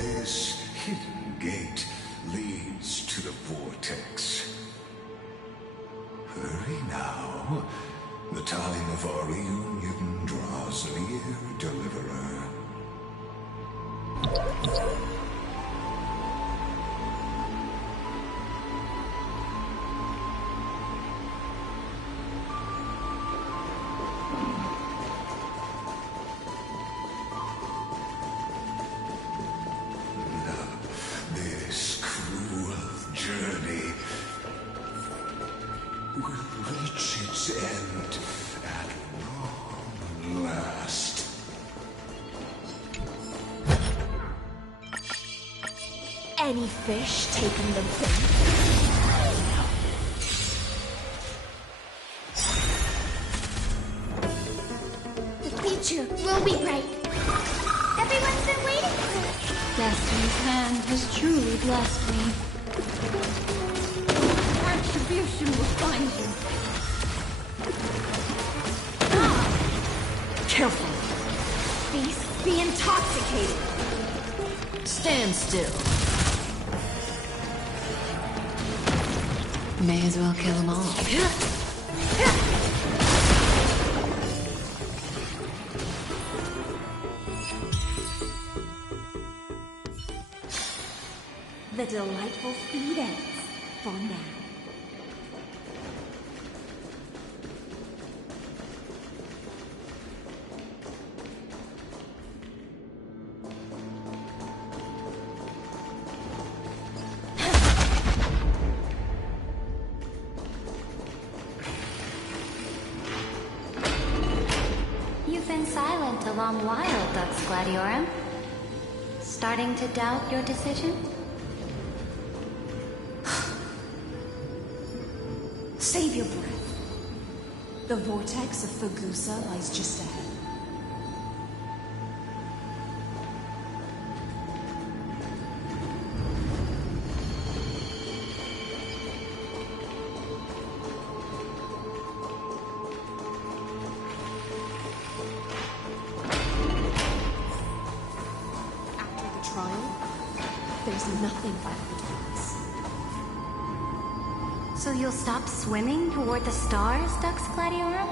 This hidden gate leads to the vortex. Hurry now. The time of our reunion draws near, Deliverer. This cruel journey will reach its end at long last. Any fish taking the bait? The future will be bright. Everyone's been waiting for it. Destiny's hand has truly blessed me. Retribution will find you. Careful. Beasts be intoxicated. Stand still. May as well kill them all. The delightful feed ends for now. You've been silent a long while, Dux Gladiorum. Starting to doubt your decision? Save your breath. The vortex of Fagusa lies just ahead. After the trial, there's nothing left between us. So you'll stop swimming toward the stars, Dux Gladiorum?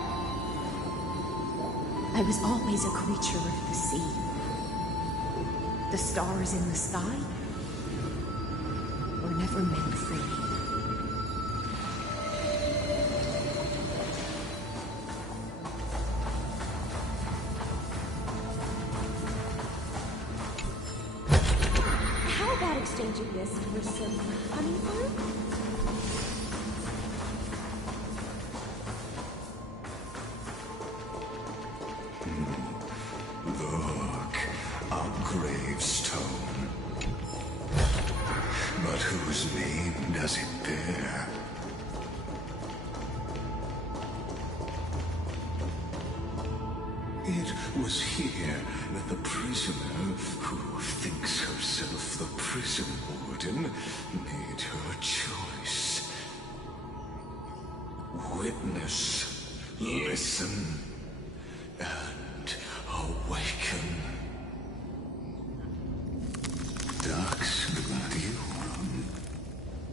I was always a creature of the sea. The stars in the sky were never meant for me. How about exchanging this for some honeymoon? Look, a gravestone. But whose name does it bear? It was here that the prisoner, who thinks herself the prison warden, made her choice. Witness, listen, and awaken. Dux Gladiorum.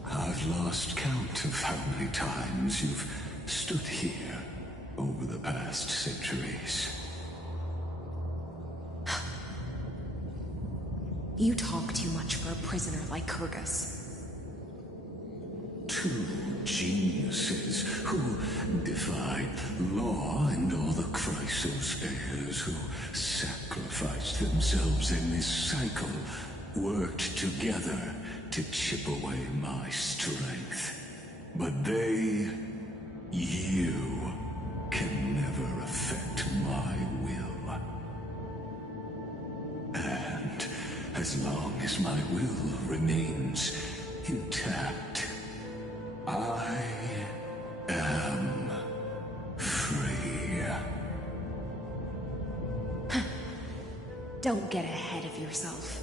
I've lost count of how many times you've stood here over the past centuries. You talk too much for a prisoner like Kyrgyz. Two geniuses who defied law and all the Chrysos heirs who sacrificed themselves in this cycle worked together to chip away my strength. But they, you, can never affect my will. And as long as my will remains intact, I am free. Don't get ahead of yourself.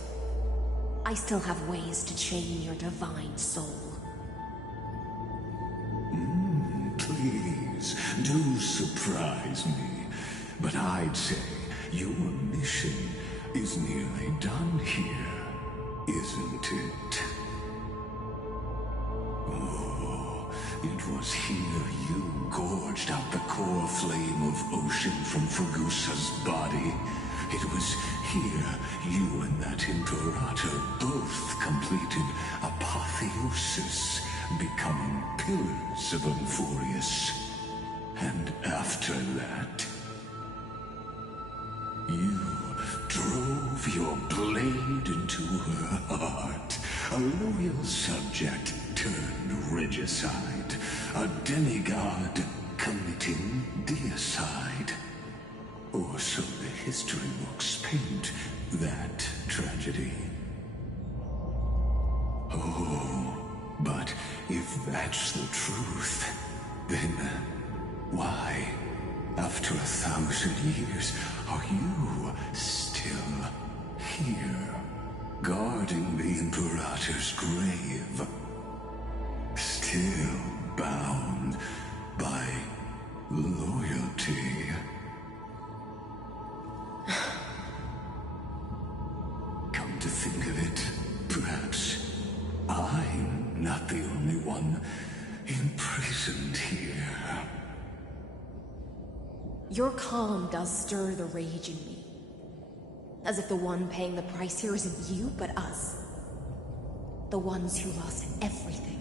I still have ways to chain your divine soul. Please, do surprise me. But I'd say your mission is nearly done here. 'Twas here you gorged out the core flame of ocean from Fugusa's body. It was here you and that Imperator both completed apotheosis, becoming pillars of Euphorius. And after that, you drove your blade into her heart. A loyal subject turned regicide. A demigod committing deicide. Or so the history books paint that tragedy. Oh, but if that's the truth, then why, after 1,000 years, are you still here, guarding the Imperator's grave? Still bound by loyalty. Come to think of it, perhaps I'm not the only one imprisoned here. Your calm does stir the rage in me. As if the one paying the price here isn't you, but us. The ones who lost everything.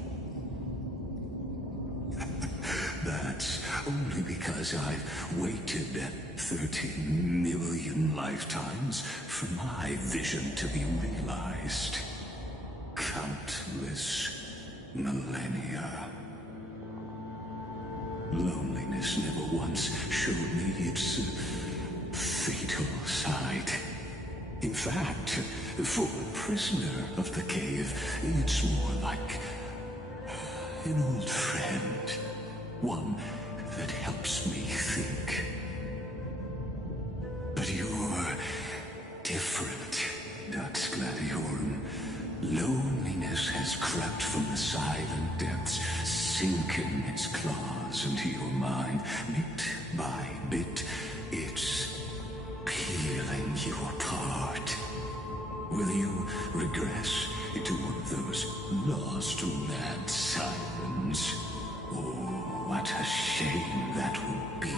That's only because I've waited 13 million lifetimes for my vision to be realized. Countless millennia. Loneliness never once showed me its fatal side. In fact, for a prisoner of the cave, it's more like an old friend. One that helps me think. But you're different, Dux Gladiorum. Loneliness has crept from the silent depths, sinking its claws into your mind. Bit by bit, it's peeling you apart. Will you regress into one of those lost mad sirens? Oh, what a shame that would be.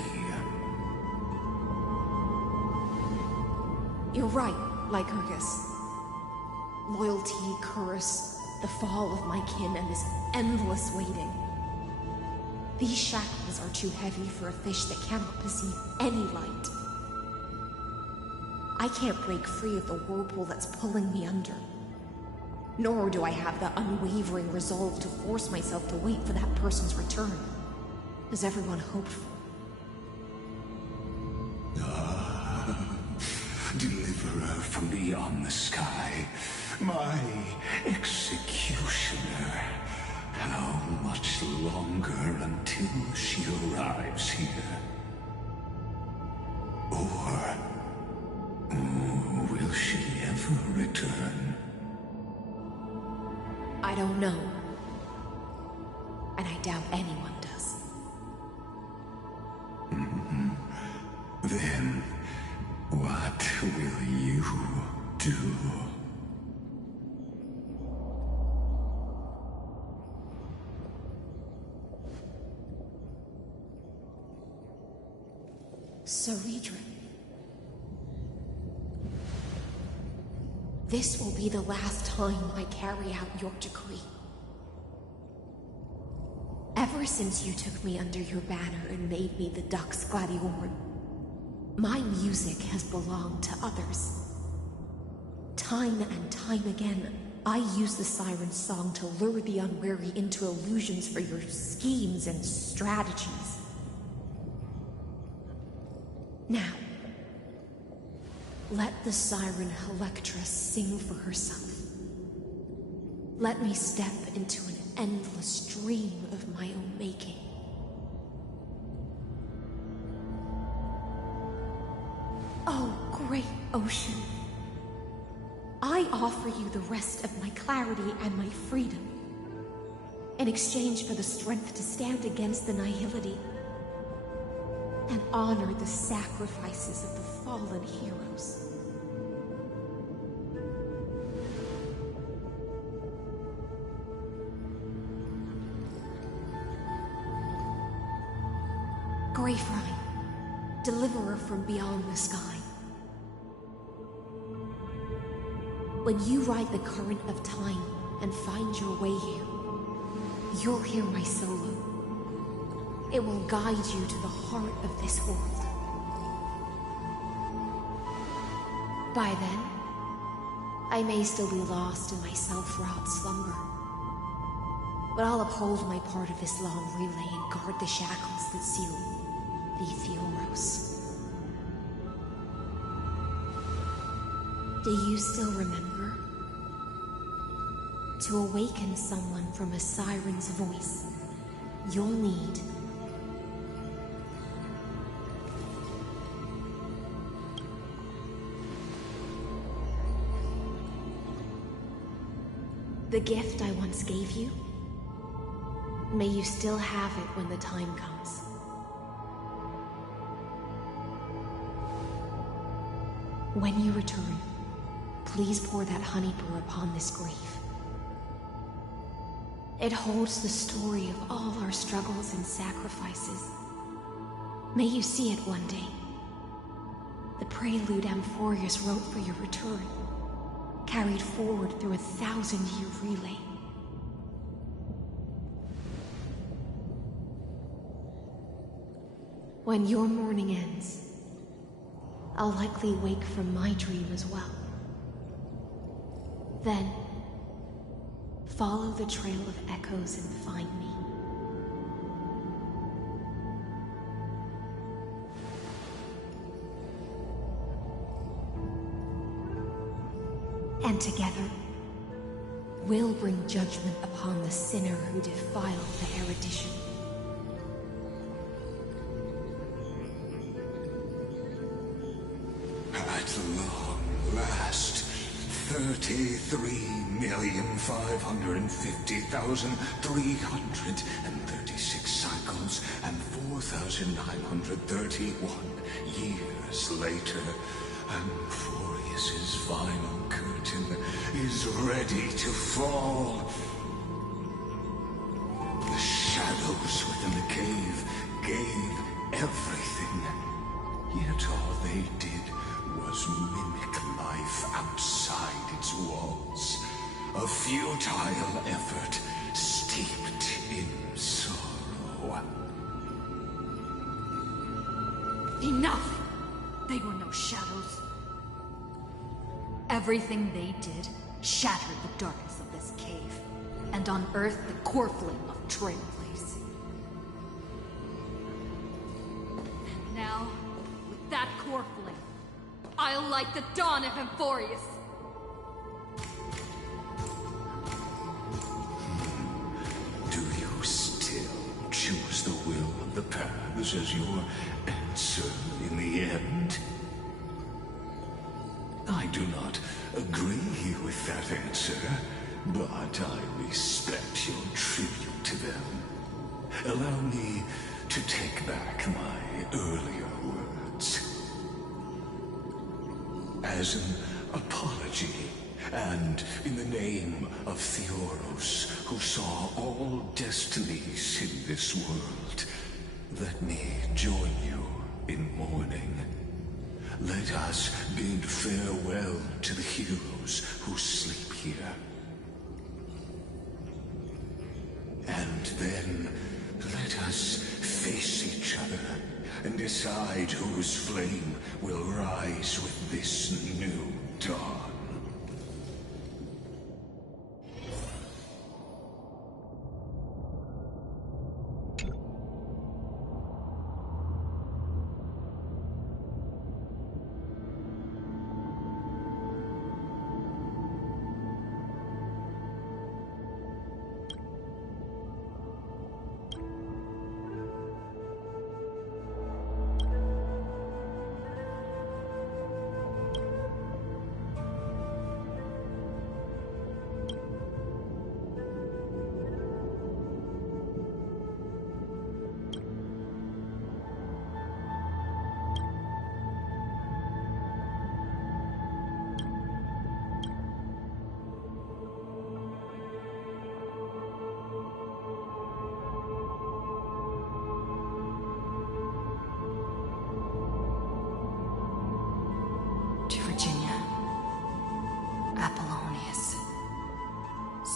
You're right, Lycurgus. Loyalty, curse, the fall of my kin, and this endless waiting. These shackles are too heavy for a fish that cannot perceive any light. I can't break free of the whirlpool that's pulling me under. Nor do I have the unwavering resolve to force myself to wait for that person's return, as everyone hoped for. Deliverer from beyond the sky, my executioner. How much longer until she arrives here? Or will she ever return? I don't know. And I doubt anyone does. Then, what will you do? Ceredra. This will be the last time I carry out your decree. Ever since you took me under your banner and made me the Dux Gladiorum, my music has belonged to others. Time and time again, I use the siren's song to lure the unwary into illusions for your schemes and strategies. Now, let the siren Electra sing for herself. Let me step into an endless dream of my own making. Oh, great ocean. I offer you the rest of my clarity and my freedom, in exchange for the strength to stand against the nihility and honor the sacrifices of the fallen heroes. Greyfry, deliverer from beyond the sky. When you ride the current of time and find your way here, you'll hear my solo. It will guide you to the heart of this world. By then, I may still be lost in my self-wrought slumber. But I'll uphold my part of this long relay and guard the shackles that seal the Theoros. Do you still remember? To awaken someone from a siren's voice, you'll need the gift I once gave you. May you still have it when the time comes. When you return, please pour that honey brew upon this grave. It holds the story of all our struggles and sacrifices. May you see it one day. The prelude Amphorius wrote for your return, carried forward through a 1,000-year relay. When your morning ends, I'll likely wake from my dream as well. Then, follow the trail of echoes and find me. And together, we'll bring judgment upon the sinner who defiled the erudition. At long last, 33,550,336 cycles and 4,931 years later, Amphorius's final curtain is ready to fall. The shadows within the cave gave everything, yet all they did was mimic life outside its walls. A futile effort steeped in sorrow. Enough! They were no shadows. Everything they did shattered the darkness of this cave, and unearthed the core flame of Trailblaze. And now, with that core flame, I'll light the dawn of Amphorius! Do you still choose the will of the paths as your answer in the end? I do not agree with that answer, but I respect your tribute to them. Allow me to take back my earlier words. As an apology, and in the name of Theoros, who saw all destinies in this world, let me join you in mourning. Let us bid farewell to the heroes who sleep here. And then let us face each other and decide whose flame will rise with this new dawn.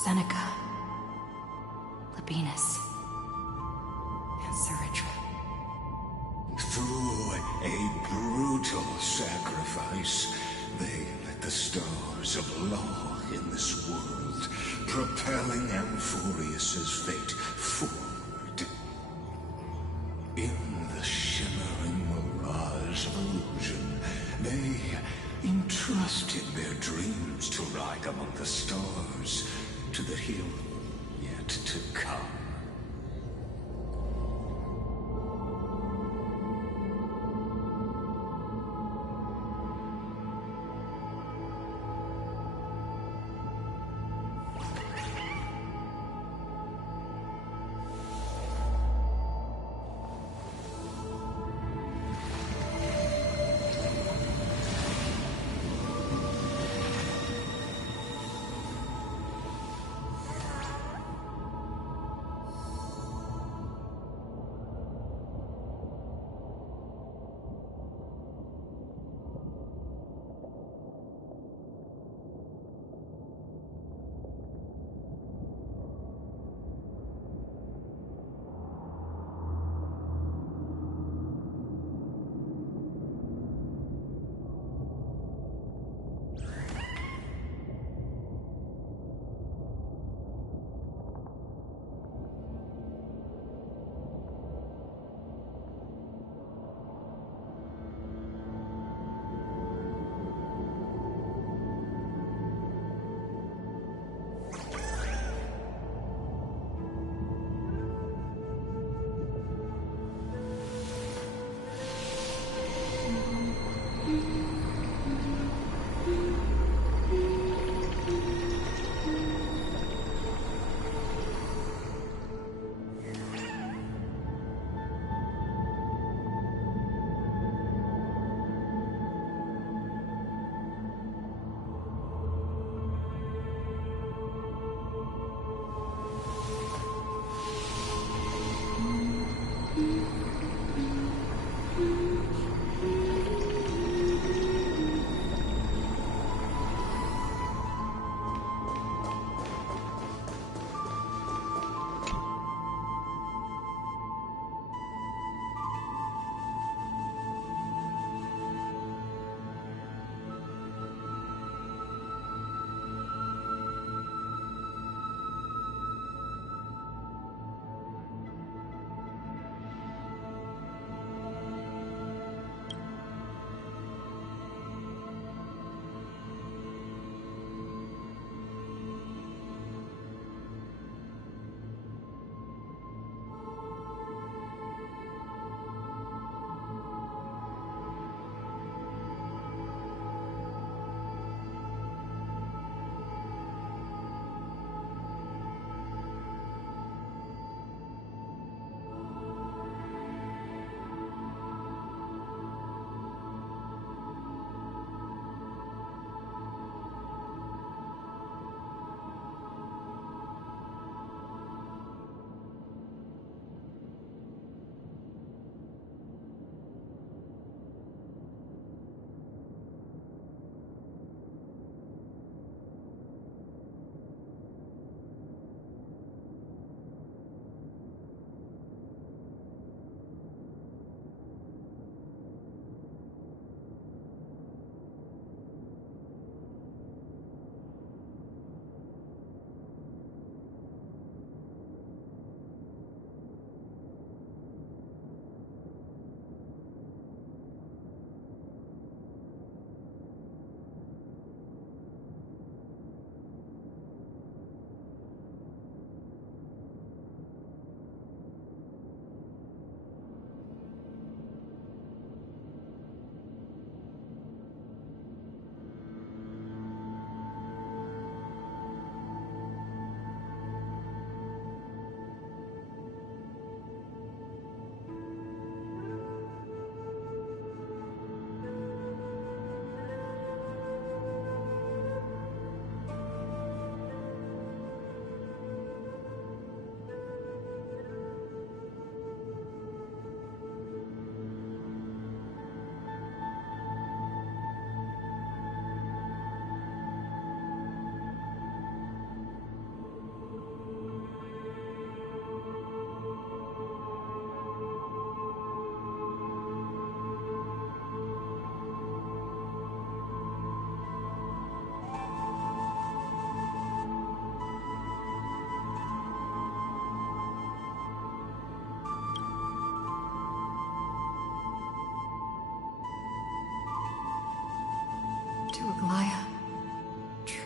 Seneca. Labinas. And Seretra. Through a brutal sacrifice, they let the stars of law in this world, propelling Amphorius's fate forward. In the shimmering mirage of illusion, they entrusted their dreams to ride among the stars to the hill yet to come.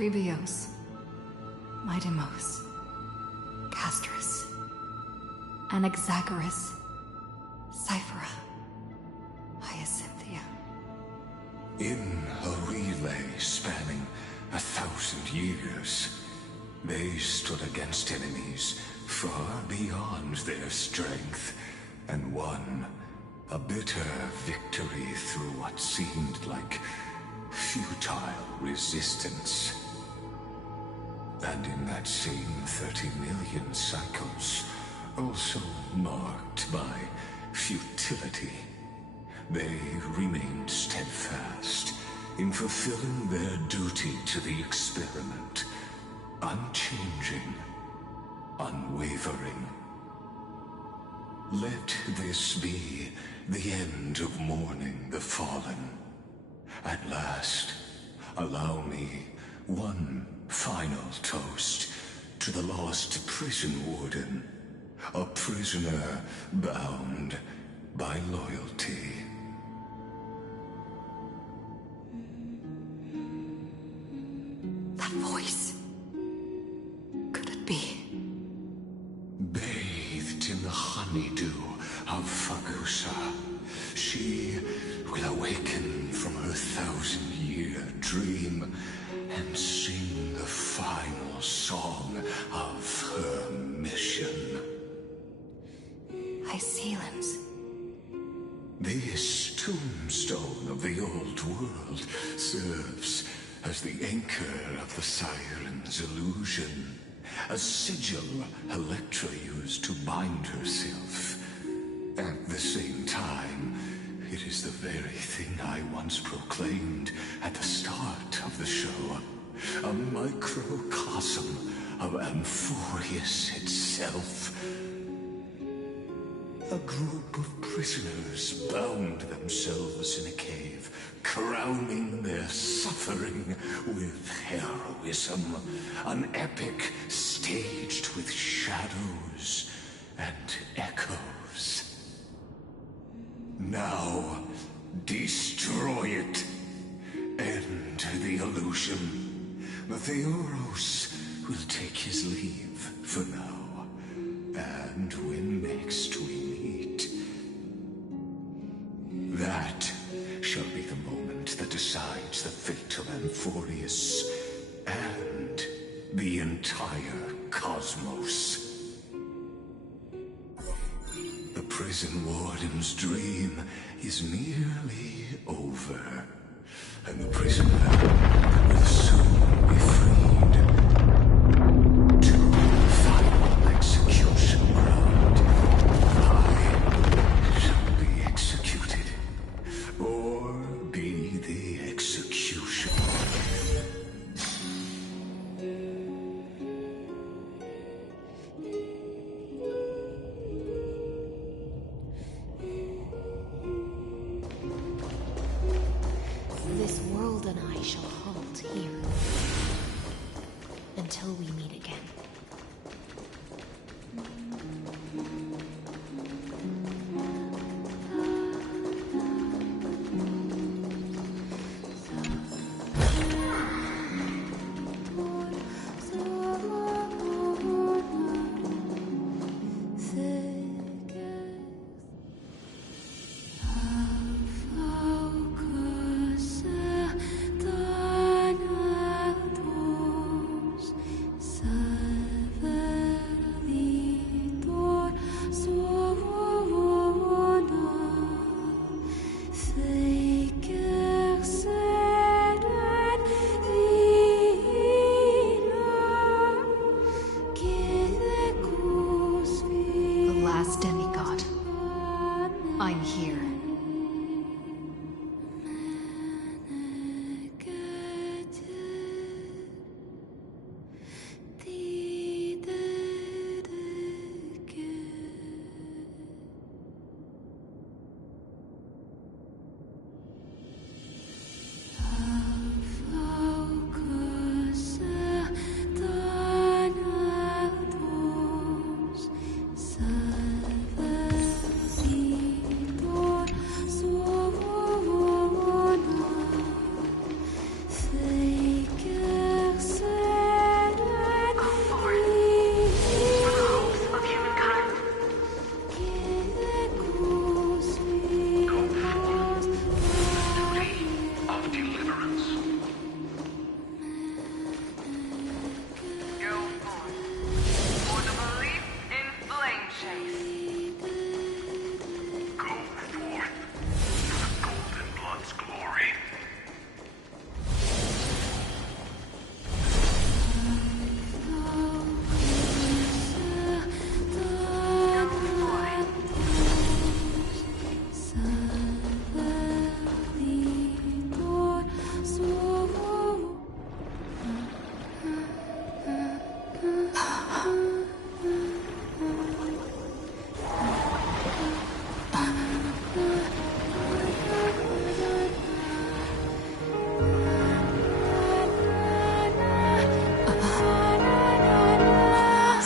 Trebios, Midemos, Castris, Anaxagoras, Cyphera, Hyacinthia. In a relay spanning 1,000 years, they stood against enemies far beyond their strength, and won a bitter victory through what seemed like futile resistance. And in that same 30 million cycles, also marked by futility, they remained steadfast in fulfilling their duty to the experiment, unchanging, unwavering. Let this be the end of mourning the fallen. At last, allow me one final toast to the lost prison warden, a prisoner bound by loyalty. That voice. Could it be? Bathed in the honeydew of Fagusa, she will awaken from her 1,000-year dream and sing the final song of her mission. Hycelans. This tombstone of the old world serves as the anchor of the Siren's illusion, a sigil Electra used to bind herself. At the same time, it is the very thing I once proclaimed at the start of the show, a microcosm of Amphorius itself. A group of prisoners bound themselves in a cave, crowning their suffering with heroism. An epic staged with shadows and echoes. Now, destroy it. End the illusion. Theoros will take his leave for now. And when next we meet, that shall be the moment that decides the fate of Amphorius and the entire cosmos. The prison warden's dream is nearly over, and the prisoner will soon be freed to the final execution ground. I shall be executed, or be the execution. This world and I shall halt here until we meet again. So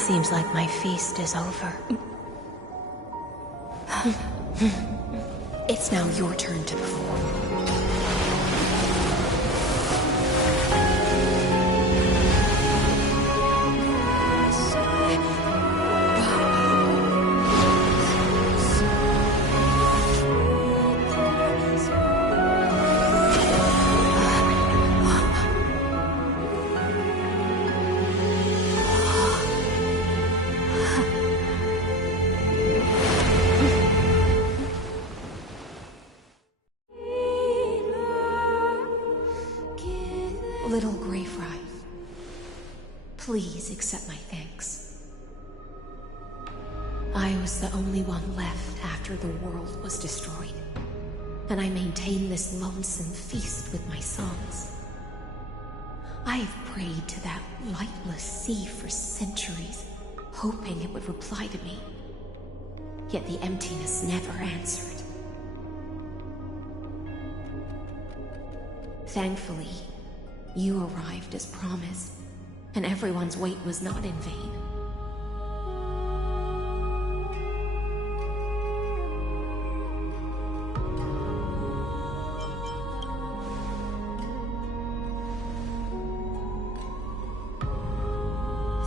Seems like my feast is over. It's now your turn to perform. Little Grey Fry, please accept my thanks. I was the only one left after the world was destroyed, and I maintained this lonesome feast with my songs. I have prayed to that lightless sea for centuries, hoping it would reply to me. Yet the emptiness never answered. Thankfully, you arrived as promised, and everyone's wait was not in vain.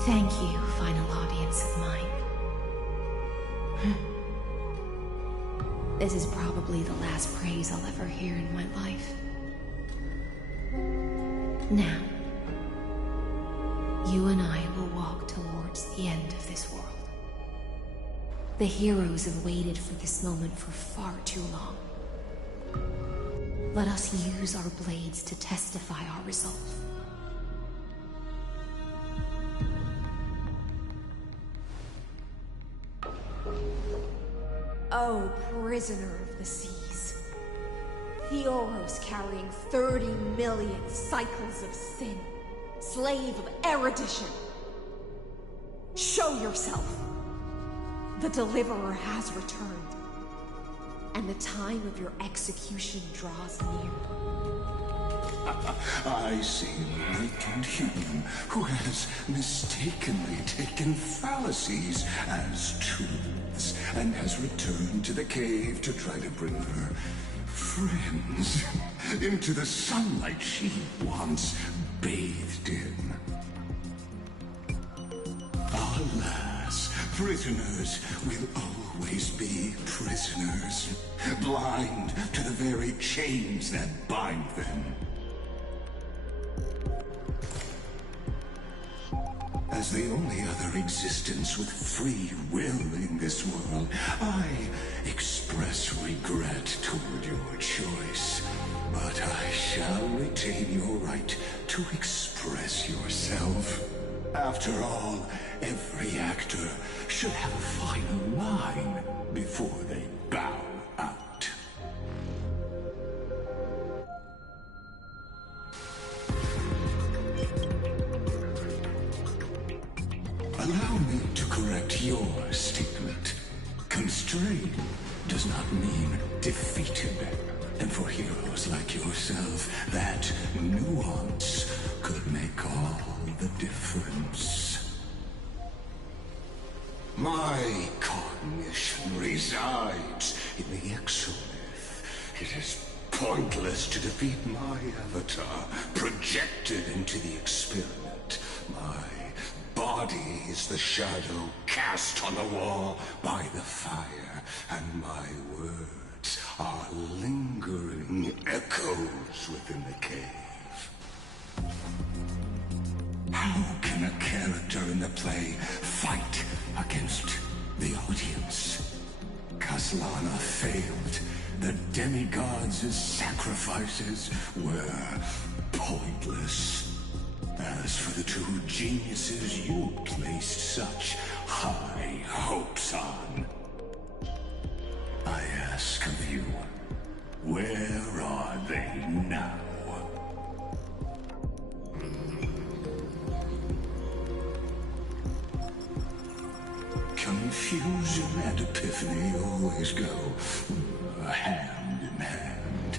Thank you, final audience of mine. This is probably the last praise I'll ever hear in my life. Now, you and I will walk towards the end of this world. The heroes have waited for this moment for far too long. Let us use our blades to testify our resolve. Oh, prisoner of the seas. Theoros carrying 30 million cycles of sin. Slave of erudition. Show yourself. The Deliverer has returned. And the time of your execution draws near. I see a wicked human who has mistakenly taken fallacies as truths and has returned to the cave to try to bring her friends into the sunlight she once bathed in. Alas, prisoners will always be prisoners, blind to the very chains that bind them. As the only other existence with free will in this world, I express regret toward your choice. But I shall retain your right to express yourself. After all, every actor should have a final line before they bow out. Allow me to correct your statement. Constrained does not mean defeated. And for heroes like yourself, that nuance could make all the difference. My cognition resides in the exomyth. It is pointless to defeat my avatar, projected into the experiment. My body is the shadow cast on the wall by the fire, and my words are lingering echoes within the cave. How can a character in the play fight against the audience? Kaslana failed. The demigods' sacrifices were pointless. As for the two geniuses you placed such high hopes on, I ask of you, where are they now? Confusion and epiphany always go hand in hand.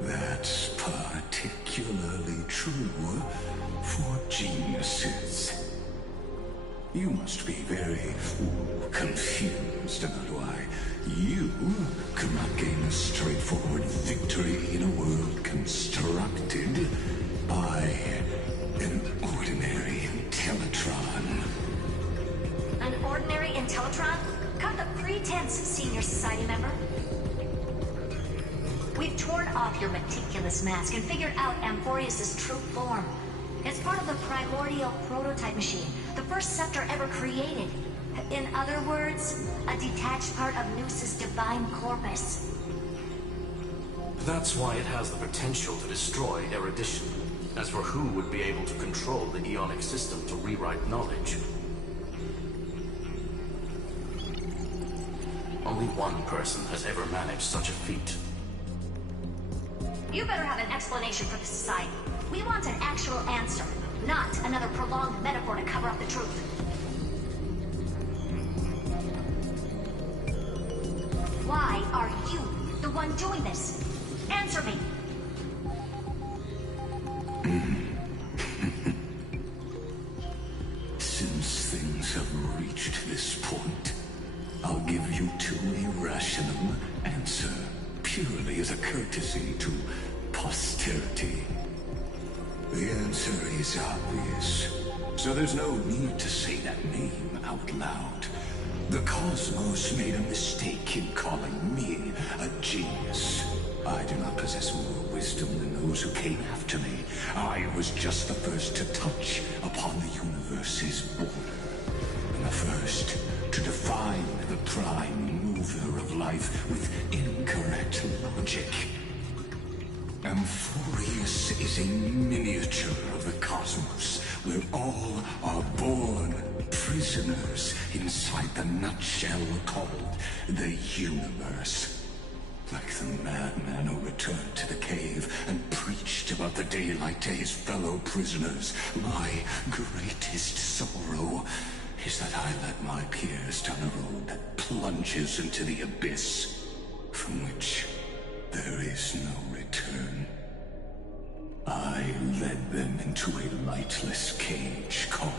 That's particularly true for geniuses. You must be very confused about why you could not gain a straightforward victory in a world constructed by an ordinary Intellitron. An ordinary Intellitron? Cut the pretense, Senior Society member. We've torn off your meticulous mask and figured out Amphorius' true form. It's part of the primordial prototype machine, the first scepter ever created. In other words, a detached part of Noos's divine corpus. That's why it has the potential to destroy erudition. As for who would be able to control the Eonic system to rewrite knowledge, only one person has ever managed such a feat. You better have an explanation for the Society. We want an actual answer, not another prolonged metaphor to cover up the truth. Why are you the one doing this? Answer me! Since things have reached this point, I'll give you two irrational answer, purely as a courtesy to posterity. The answer is obvious, so there's no need to say that name out loud. The cosmos made a mistake in calling me a genius. I do not possess more wisdom than those who came after me. I was just the first to touch upon the universe's border, and the first to define the prime mover of life with incorrect logic. Amphorius is a miniature of the cosmos, where all are born prisoners inside the nutshell called the universe. Like the madman who returned to the cave and preached about the daylight to his fellow prisoners, my greatest sorrow is that I led my peers down a road that plunges into the abyss, from which there is no return. I led them into a lightless cage called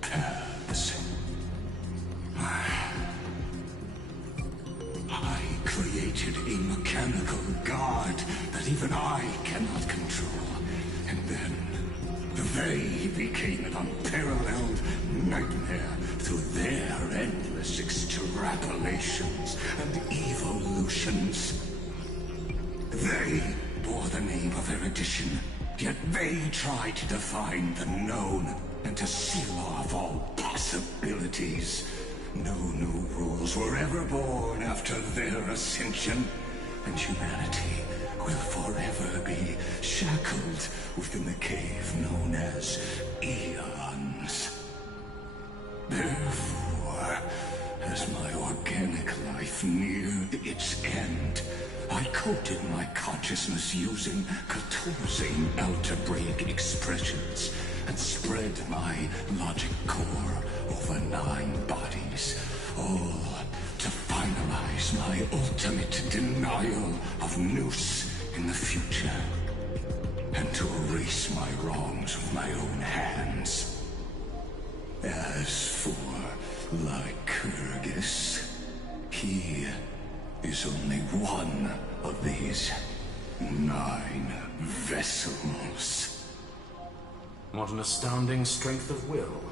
paths. I created a mechanical god that even I cannot control, and then they became an unparalleled nightmare through their endless extrapolations and evolutions. They bore the name of erudition, yet they tried to define the known and to seal off all possibilities. No new rules were ever born after their ascension, and humanity will forever be shackled within the cave known as Eons. Therefore, as my organic life neared its end, I coded my consciousness using 14 algebraic expressions and spread my logic core over 9 bodies, all to finalize my ultimate denial of Noos in the future, and to erase my wrongs with my own hands. As for Lycurgus, he is only one of these 9 vessels. What an astounding strength of will.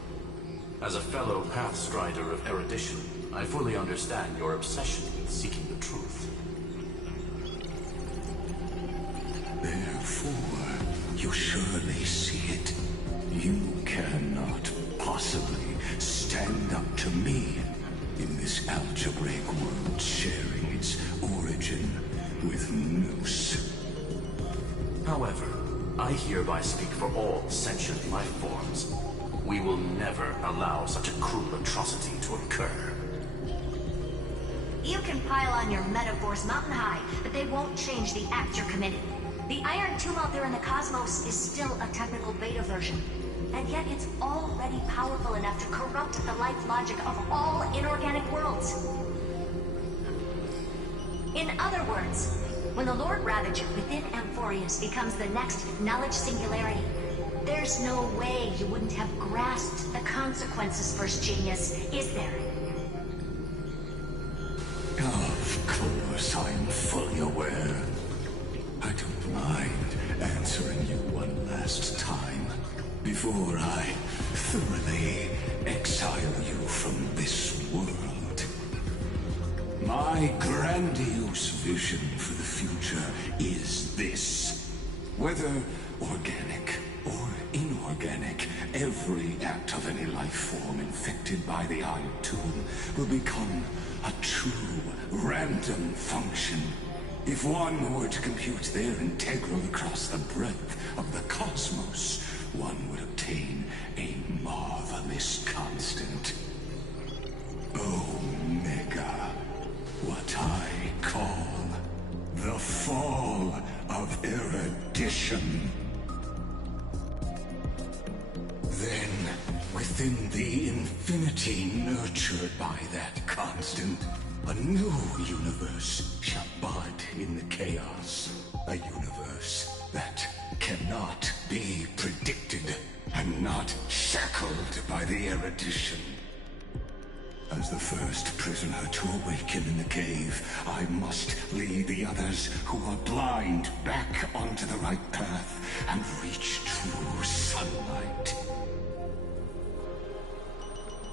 As a fellow pathstrider of erudition, I fully understand your obsession with seeking the truth. Therefore, you surely see it. You cannot possibly stand up to me in this algebraic world sharing its origin with Noos. However, I hereby speak for all sentient life forms. We will never allow such a cruel atrocity to occur. You can pile on your metaphors mountain high, but they won't change the act you're committing. The Iron Tomb out there in the cosmos is still a technical beta version, and yet it's already powerful enough to corrupt the life logic of all inorganic worlds. In other words, when the Lord Ravager within Amphorius becomes the next knowledge singularity, There's no way you wouldn't have grasped the consequences, First Genius, is there? Of course, I'm fully aware. I don't mind answering you one last time before I thoroughly exile you from this world. My grandiose vision for the future is this. Whether organic or inorganic, every act of any life form infected by the Iron Tomb will become a true random function. If one were to compute their integral across the breadth of the cosmos, one would obtain a marvelous constant. Omega. What I call the fall of erudition. Then, within the infinity nurtured by that constant, a new universe shall bud in the chaos. A universe that cannot be predicted and not shackled by the erudition. As the first prisoner to awaken in the cave, I must lead the others who are blind back onto the right path and reach true sunlight.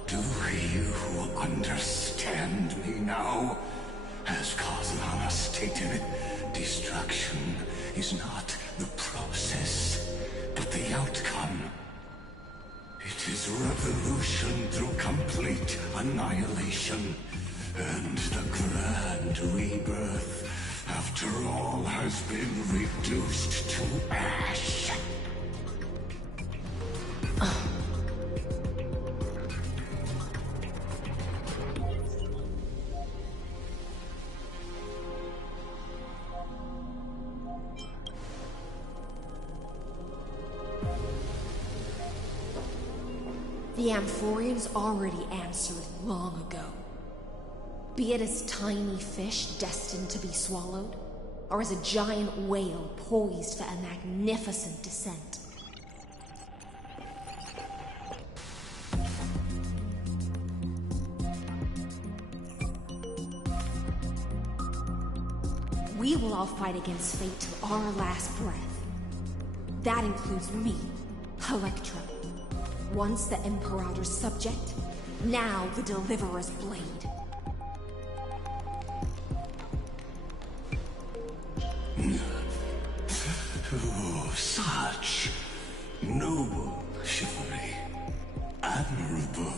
Do you understand me now? As Kozlana stated, destruction is not the process, but the outcome. It is revolution through complete annihilation, and the grand rebirth, after all has been reduced to ash. The Amphorians already answered long ago. Be it as tiny fish destined to be swallowed, or as a giant whale poised for a magnificent descent. We will all fight against fate till our last breath. That includes me, Electra. Once the Imperator's subject, now the Deliverer's blade. Oh, such noble chivalry. Admirable.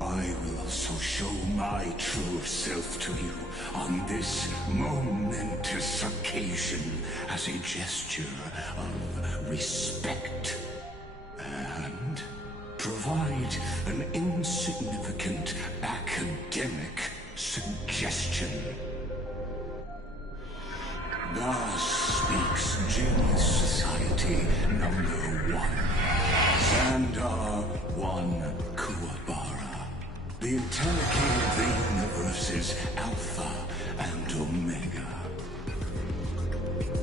I will also show my true self to you on this momentous occasion as a gesture of respect. And provide an insignificant academic suggestion. Thus speaks Genius Society #1. Xandar 1 Kuwabara. The entelechy of the universe's Alpha and Omega.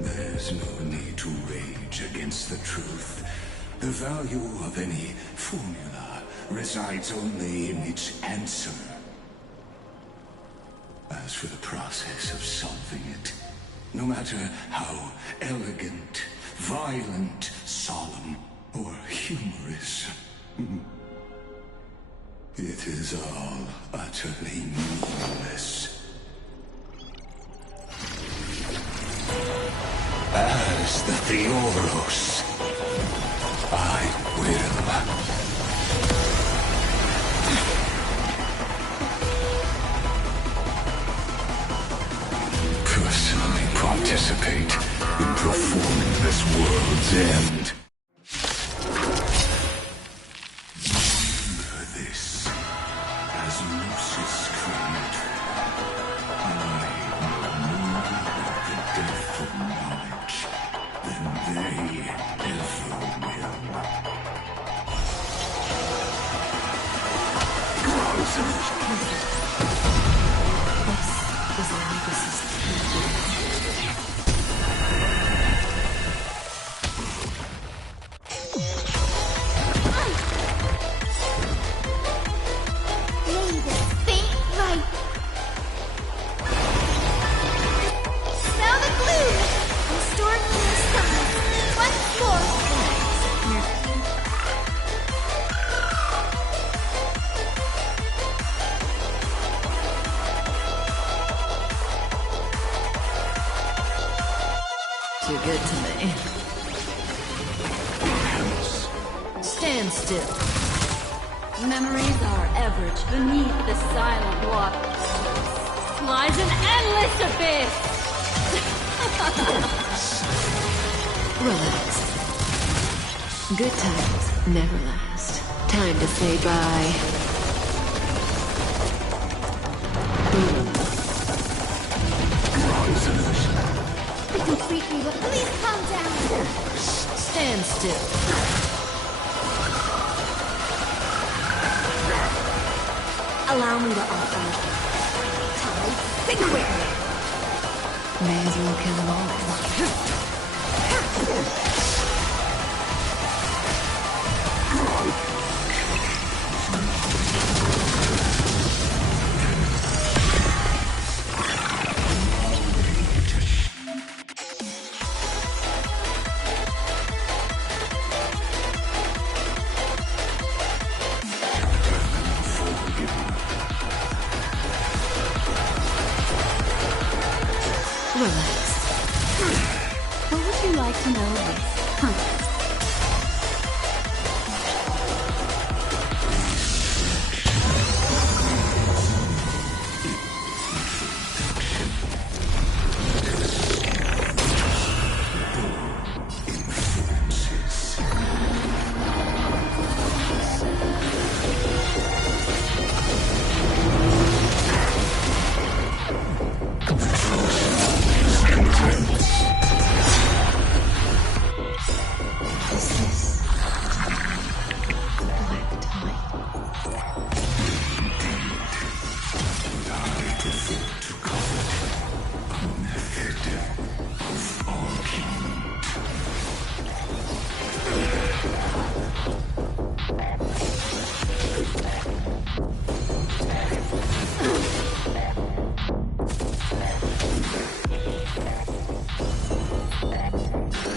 There's no need to rage against the truth. The value of any formula resides only in its answer. As for the process of solving it, no matter how elegant, violent, solemn, or humorous, it is all utterly meaningless. As the Theoros, I will personally participate in performing this world's end. Remember this, as Lucis claimed, I know more of the death of knowledge than they. good to me. Stand still. Memories are ever beneath the silent waters. Lies an endless abyss! Relax. Good times never last. Time to say bye. I completely, but please calm down! Stand still. Allow me to offer. Tide, think quickly. May as well kill them all. Relax. What would you like to know this?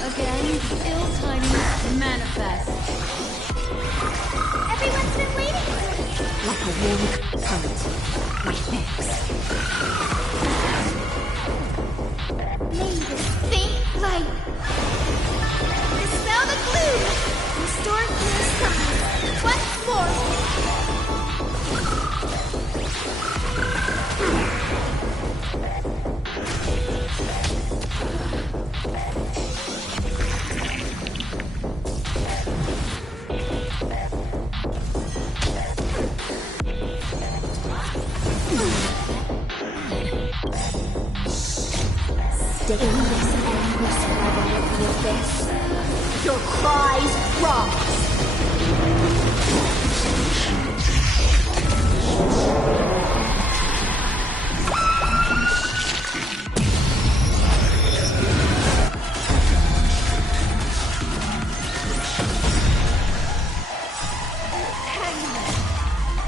Again, ill timing manifest. Everyone's been waiting for me. Like a warm current. My thanks. Made this faint light. Dispel the gloom. Restore clear skies. Once more. Stay in this endless revel of the abyss. Your cries rise.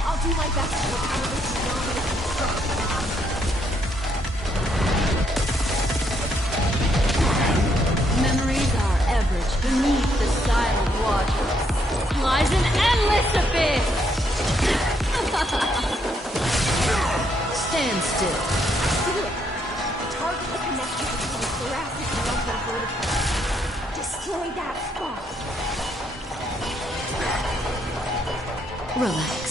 I'll do my best to recover this moment of destruction. Memories are ever beneath the silent waters. Lies an endless abyss! Stand still. Target the connection between the thoracic and lumbar vertebrae. Destroy that spot. Relax.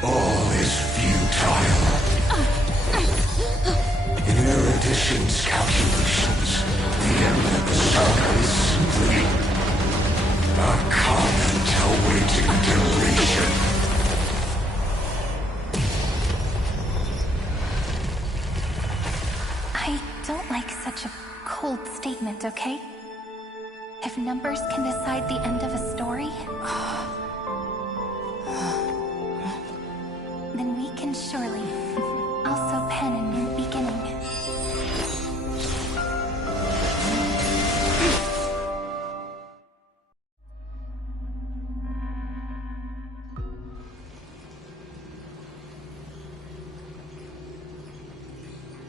All is futile. In erudition's calculations, the end of the saga is simply a comment awaiting deletion. I don't like such a cold statement, okay? If numbers can decide the end of a story, then we can surely also pen a new beginning.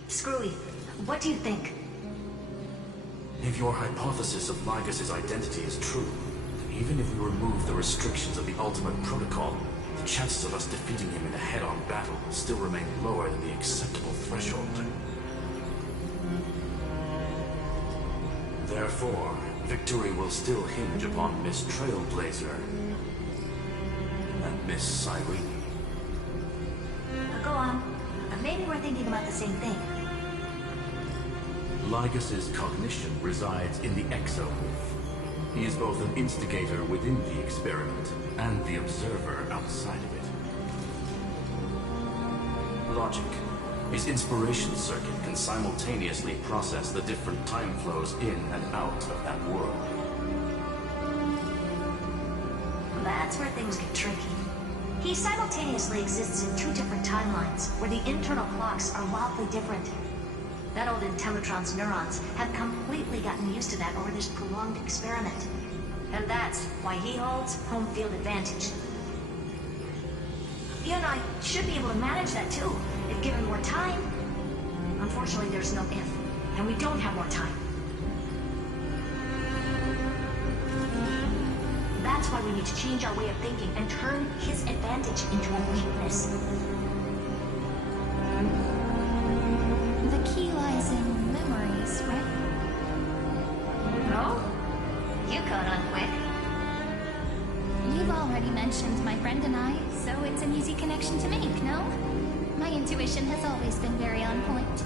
Screwy, what do you think? If your hypothesis of Lygus' identity is true, even if we remove the restrictions of the Ultimate Protocol, the chances of us defeating him in a head-on battle still remain lower than the acceptable threshold. Therefore, victory will still hinge upon Miss Trailblazer and Miss Cyrene. Go on. Maybe we're thinking about the same thing. Lygus' cognition resides in the exomorph. He is both an instigator within the experiment and the observer outside of it. Logic. His inspiration circuit can simultaneously process the different time flows in and out of that world. That's where things get tricky. He simultaneously exists in two different timelines, where the internal clocks are wildly different. That old Intellatron's neurons have completely gotten used to that over this prolonged experiment. And that's why he holds home field advantage. You and I should be able to manage that too, if given more time. Unfortunately, there's no if, and we don't have more time. That's why we need to change our way of thinking and turn his advantage into a weakness. The key lies in memories, right? No? You caught on quick. You've already mentioned my friend and I, so it's an easy connection to make, no? My intuition has always been very on point.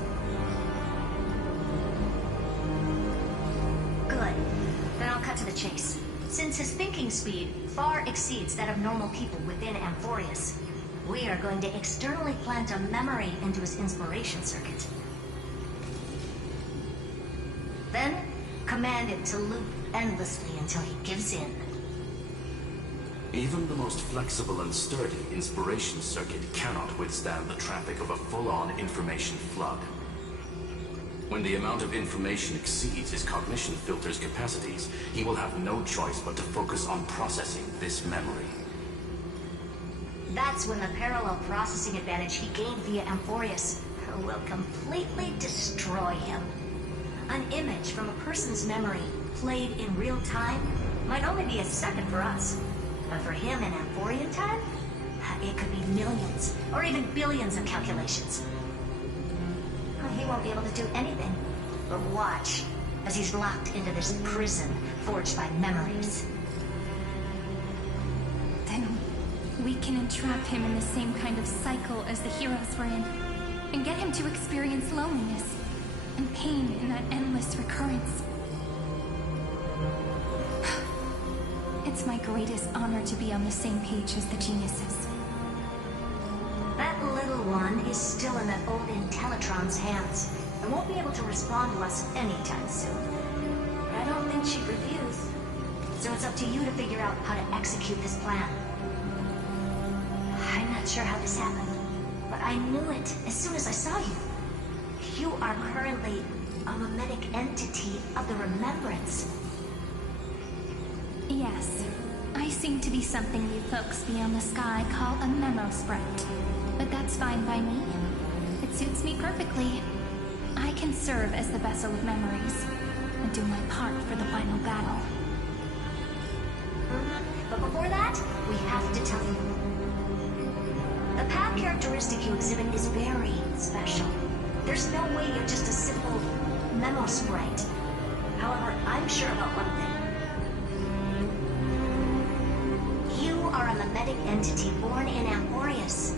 Good. Then I'll cut to the chase. Since his thinking speed far exceeds that of normal people within Amphorius, we are going to externally plant a memory into his inspiration circuit. Then, command it to loop endlessly until he gives in. Even the most flexible and sturdy inspiration circuit cannot withstand the traffic of a full-on information flood. When the amount of information exceeds his cognition filter's capacities, he will have no choice but to focus on processing this memory. That's when the parallel processing advantage he gained via Amphorius will completely destroy him. An image from a person's memory played in real time might only be a second for us. But for him in Amphorian time, it could be millions or even billions of calculations. He won't be able to do anything but watch as he's locked into this prison forged by memories. Then we can entrap him in the same kind of cycle as the heroes were in, and get him to experience loneliness and pain in that endless recurrence. It's my greatest honor to be on the same page as the geniuses. That little one is still in that old Intellatron's hands and won't be able to respond to us anytime soon. But I don't think she'd refuse. So it's up to you to figure out how to execute this plan. I'm not sure how this happened, but I knew it as soon as I saw you. You are currently a mimetic entity of the Remembrance. Yes, I seem to be something you folks beyond the sky call a memo sprite. But that's fine by me. It suits me perfectly. I can serve as the vessel of memories and do my part for the final battle. But before that, we have to tell you. The path characteristic you exhibit is very special. There's no way you're just a simple memo sprite. However, I'm sure about one thing. You are a mimetic entity born in Amphorius.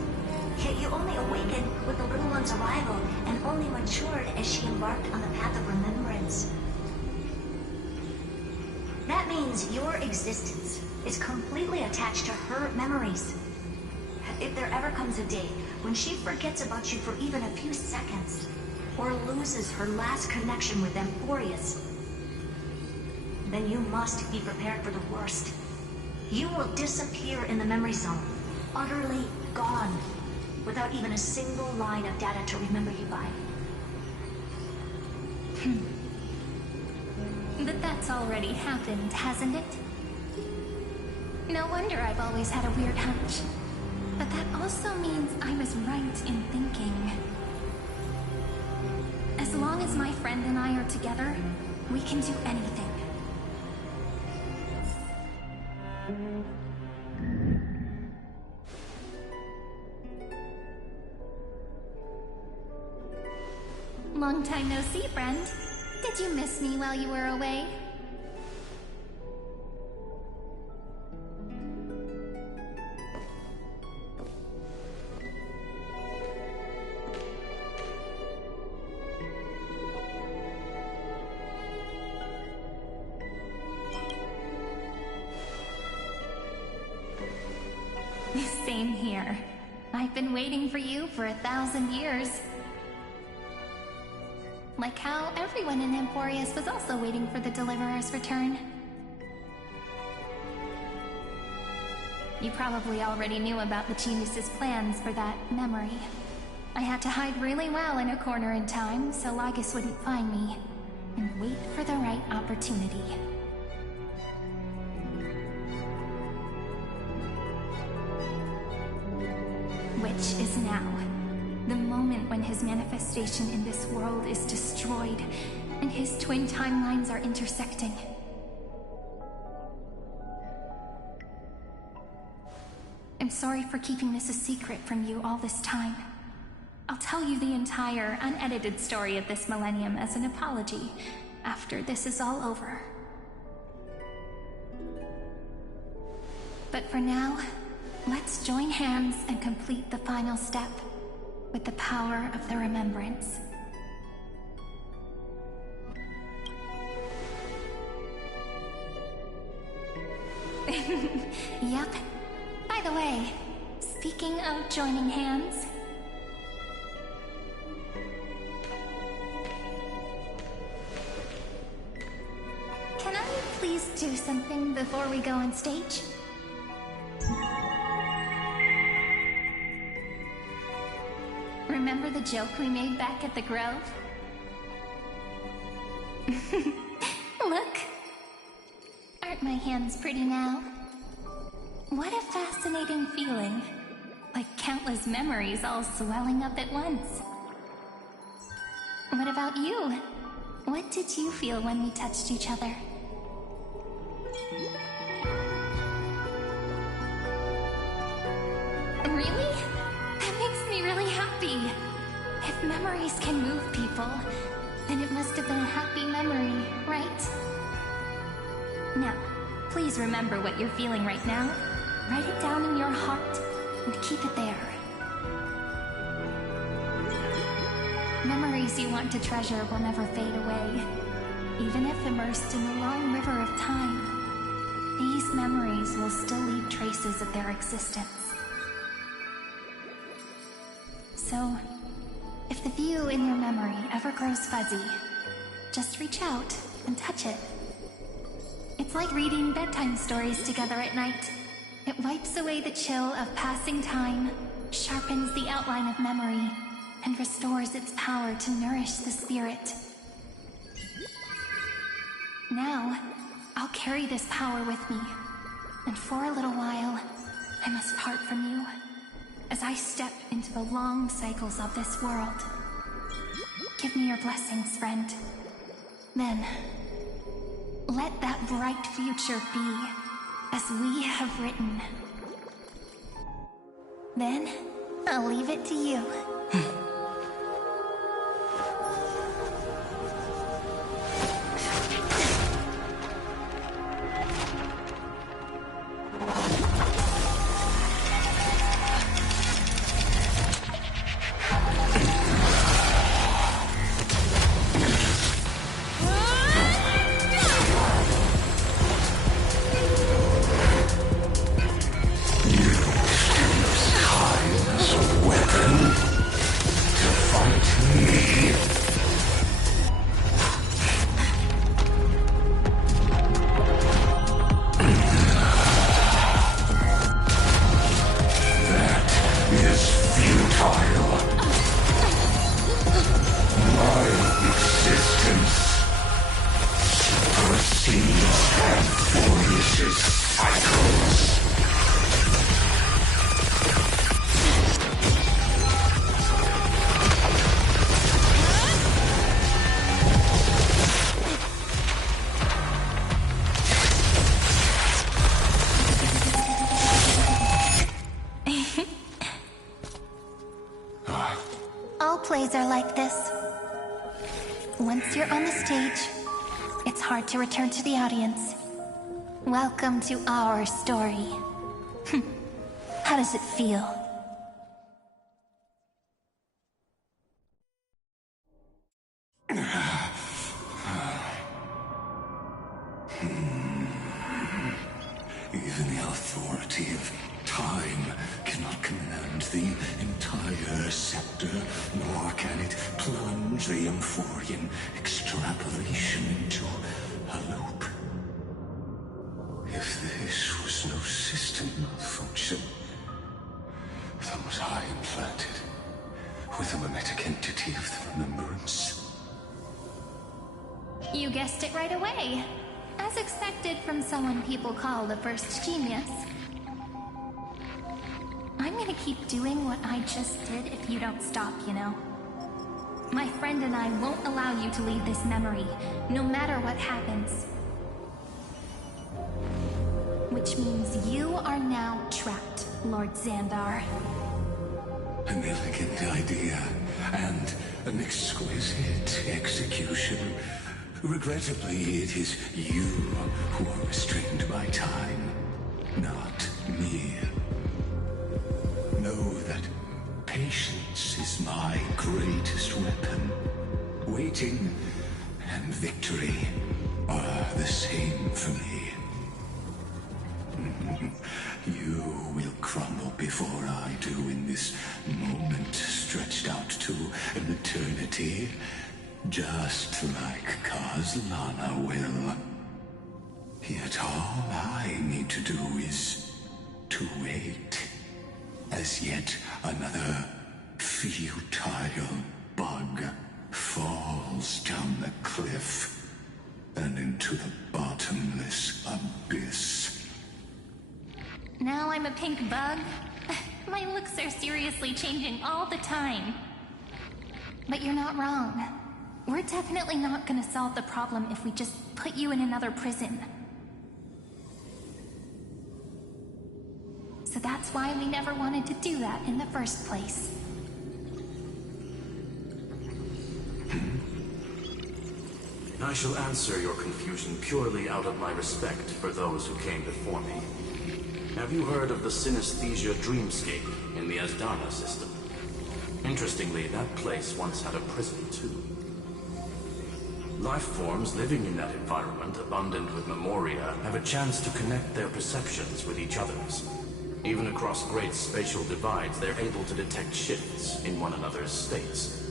Yet you only awakened with the little one's arrival and only matured as she embarked on the path of remembrance. That means your existence is completely attached to her memories. If there ever comes a day when she forgets about you for even a few seconds, or loses her last connection with Amphorius, then you must be prepared for the worst. You will disappear in the memory zone, utterly gone. without even a single line of data to remember you by. But that's already happened, hasn't it? No wonder I've always had a weird hunch. But that also means I was right in thinking. As long as my friend and I are together, we can do anything. Long time no see, friend. Did you miss me while you were away? Same here. I've been waiting for you for 1,000 years. Like how everyone in Emporius was also waiting for the Deliverer's return. You probably already knew about the Genius's plans for that memory. I had to hide really well in a corner in time so Lygus wouldn't find me, and wait for the right opportunity. Which is now. The moment when his manifestation in this world is destroyed, and his twin timelines are intersecting. I'm sorry for keeping this a secret from you all this time. I'll tell you the entire, unedited story of this millennium as an apology after this is all over. But for now, let's join hands and complete the final step with the power of the remembrance. Yep. By the way, speaking of joining hands... Can I please do something before we go on stage? Remember the joke we made back at the Grove? Look! Aren't my hands pretty now? What a fascinating feeling. Like countless memories all swelling up at once. What about you? What did you feel when we touched each other? Really? That makes me really happy. If memories can move people, then it must have been a happy memory, right? Now, please remember what you're feeling right now. Write it down in your heart and keep it there. Memories you want to treasure will never fade away. Even if immersed in the long river of time, these memories will still leave traces of their existence. So, if the view in your memory ever grows fuzzy, just reach out and touch it. It's like reading bedtime stories together at night. It wipes away the chill of passing time, sharpens the outline of memory, and restores its power to nourish the spirit. Now, I'll carry this power with me, and for a little while, I must part from you, as I step into the long cycles of this world. Give me your blessings, friend. Then, let that bright future be as we have written. Then, I'll leave it to you. stories are like this. Once you're on the stage, it's hard to return to the audience. Welcome to our story. How does it feel? Even the authority of time cannot command the entire scepter, nor can it plunge the Amphorian extrapolation into a loop. If this was no system malfunction, then was I implanted with the mimetic entity of the remembrance? You guessed it right away. As expected from someone people call the first genius. I'm gonna keep doing what I just did if you don't stop, you know? My friend and I won't allow you to leave this memory, no matter what happens. Which means you are now trapped, Lord Xandar. An elegant idea, and an exquisite execution. Regrettably, it is you who are restrained by time, not me. Know that patience is my greatest weapon. Waiting and victory are the same for me. You will crumble before I do in this moment stretched out to an eternity. Just like Kozlana will. Yet all I need to do is to wait. As yet another futile bug falls down the cliff and into the bottomless abyss. Now I'm a pink bug? My looks are seriously changing all the time. But you're not wrong. We're definitely not gonna solve the problem if we just put you in another prison. So that's why we never wanted to do that in the first place. I shall answer your confusion purely out of my respect for those who came before me. Have you heard of the synesthesia dreamscape in the Asdana system? Interestingly, that place once had a prison too. Life forms living in that environment, abundant with memoria, have a chance to connect their perceptions with each other's. Even across great spatial divides, they're able to detect shifts in one another's states.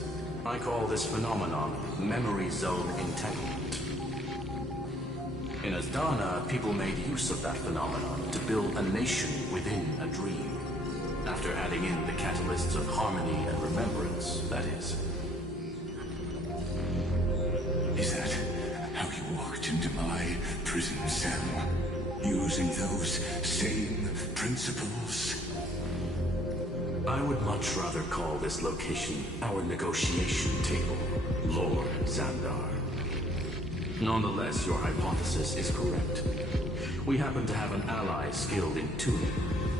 I call this phenomenon memory zone entanglement. In Asdana, people made use of that phenomenon to build a nation within a dream. After adding in the catalysts of harmony and remembrance, that is. Is that how you walked into my prison cell? Using those same principles? I would much rather call this location our negotiation table, Lord Xandar. Nonetheless, your hypothesis is correct. We happen to have an ally skilled in tuning,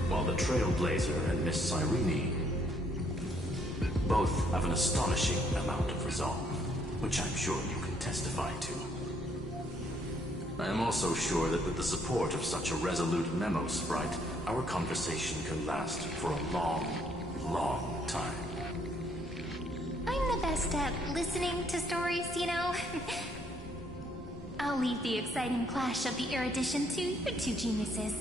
while the Trailblazer and Miss Cyrene both have an astonishing amount of resolve, which I'm sure you can testify to. I am also sure that with the support of such a resolute memo sprite, our conversation can last for a long, long time. I'm the best at listening to stories, you know? I'll leave the exciting clash of the erudition to you two geniuses.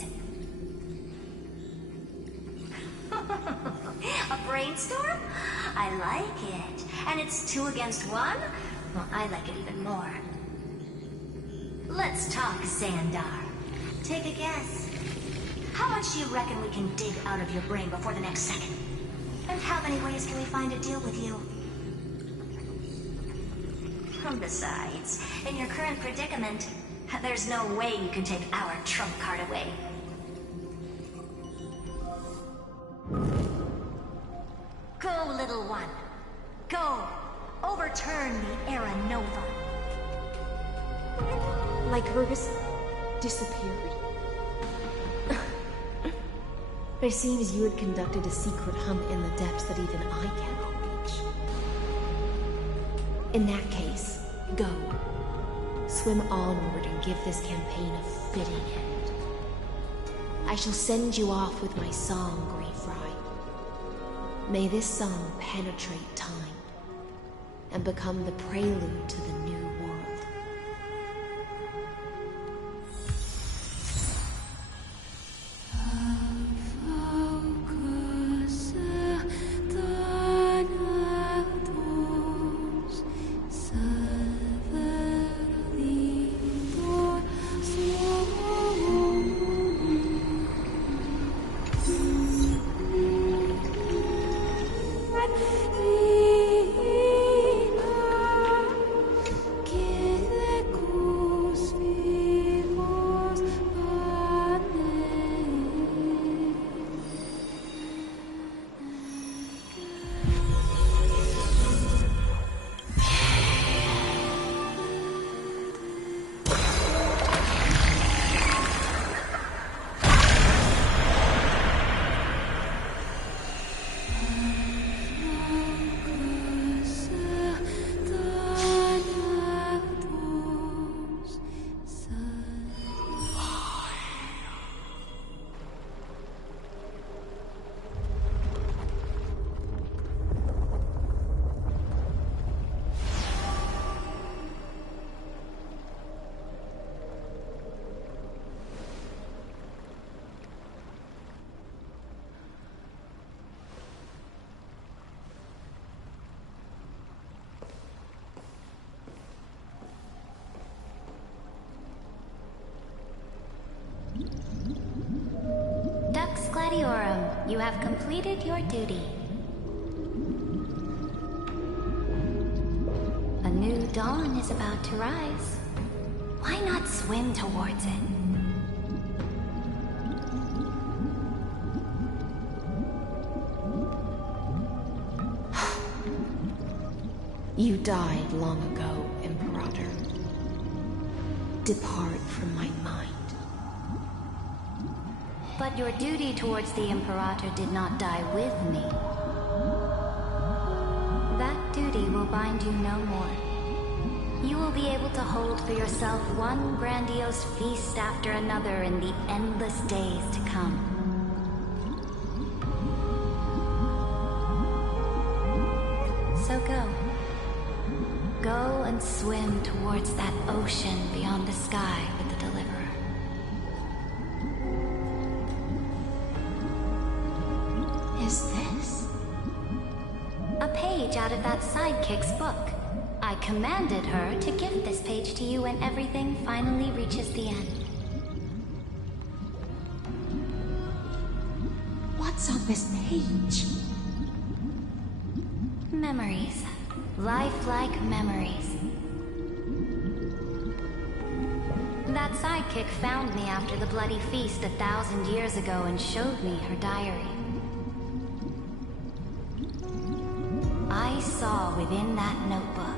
A brainstorm? I like it. And it's 2 against 1? Well, I like it even more. Let's talk, Xandar. Take a guess. How much do you reckon we can dig out of your brain before the next second? And how many ways can we find to deal with you? Besides, in your current predicament, there's no way you can take our trump card away. Go, little one. Go. Overturn the Era Nova. Like Fergus disappeared? It seems you had conducted a secret hunt in the depths that even I cannot reach. In that case, go. Swim onward and give this campaign a fitting end. I shall send you off with my song, Great Fry. May this song penetrate time and become the prelude to the new world. Dux Gladiorum, you have completed your duty. A new dawn is about to rise. Why not swim towards it? You died long ago, Imperator. Depart from my mind. But your duty towards the Imperator did not die with me. That duty will bind you no more. You will be able to hold for yourself one grandiose feast after another in the endless days to come. So go. Go and swim towards that ocean beyond the sky with the Deliverer. Is this? A page out of that sidekick's book. I commanded her to give this page to you when everything finally reaches the end. What's on this page? Memories. Lifelike memories. That sidekick found me after the bloody feast 1,000 years ago and showed me her diary. I saw within that notebook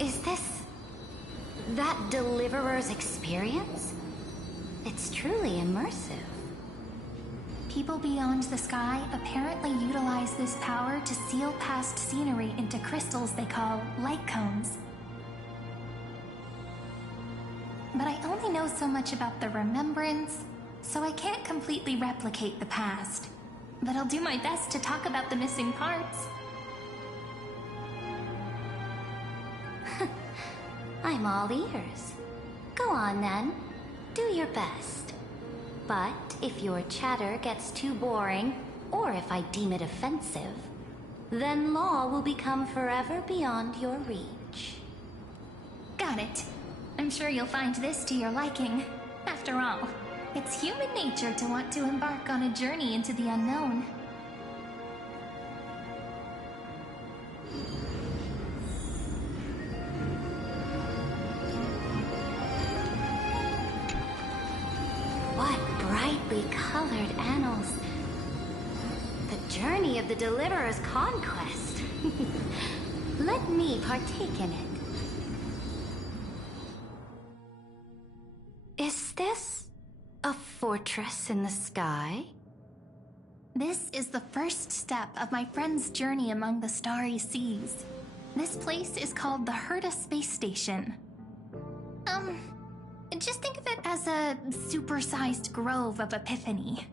Is this that Deliverer's experience? It's truly immersive. People beyond the sky apparently utilize this power to seal past scenery into crystals they call light cones. But I only know so much about the remembrance, so I can't completely replicate the past. But I'll do my best to talk about the missing parts. I'm all ears. Go on then. Do your best. But if your chatter gets too boring, or if I deem it offensive, then law will become forever beyond your reach. Got it. I'm sure you'll find this to your liking. After all, it's human nature to want to embark on a journey into the unknown. What brightly colored annals. The journey of the Deliverer's conquest. Let me partake in it. Is this fortress in the sky? This is the first step of my friend's journey among the starry seas. This place is called the Herta Space Station. Just think of it as a supersized grove of Epiphany.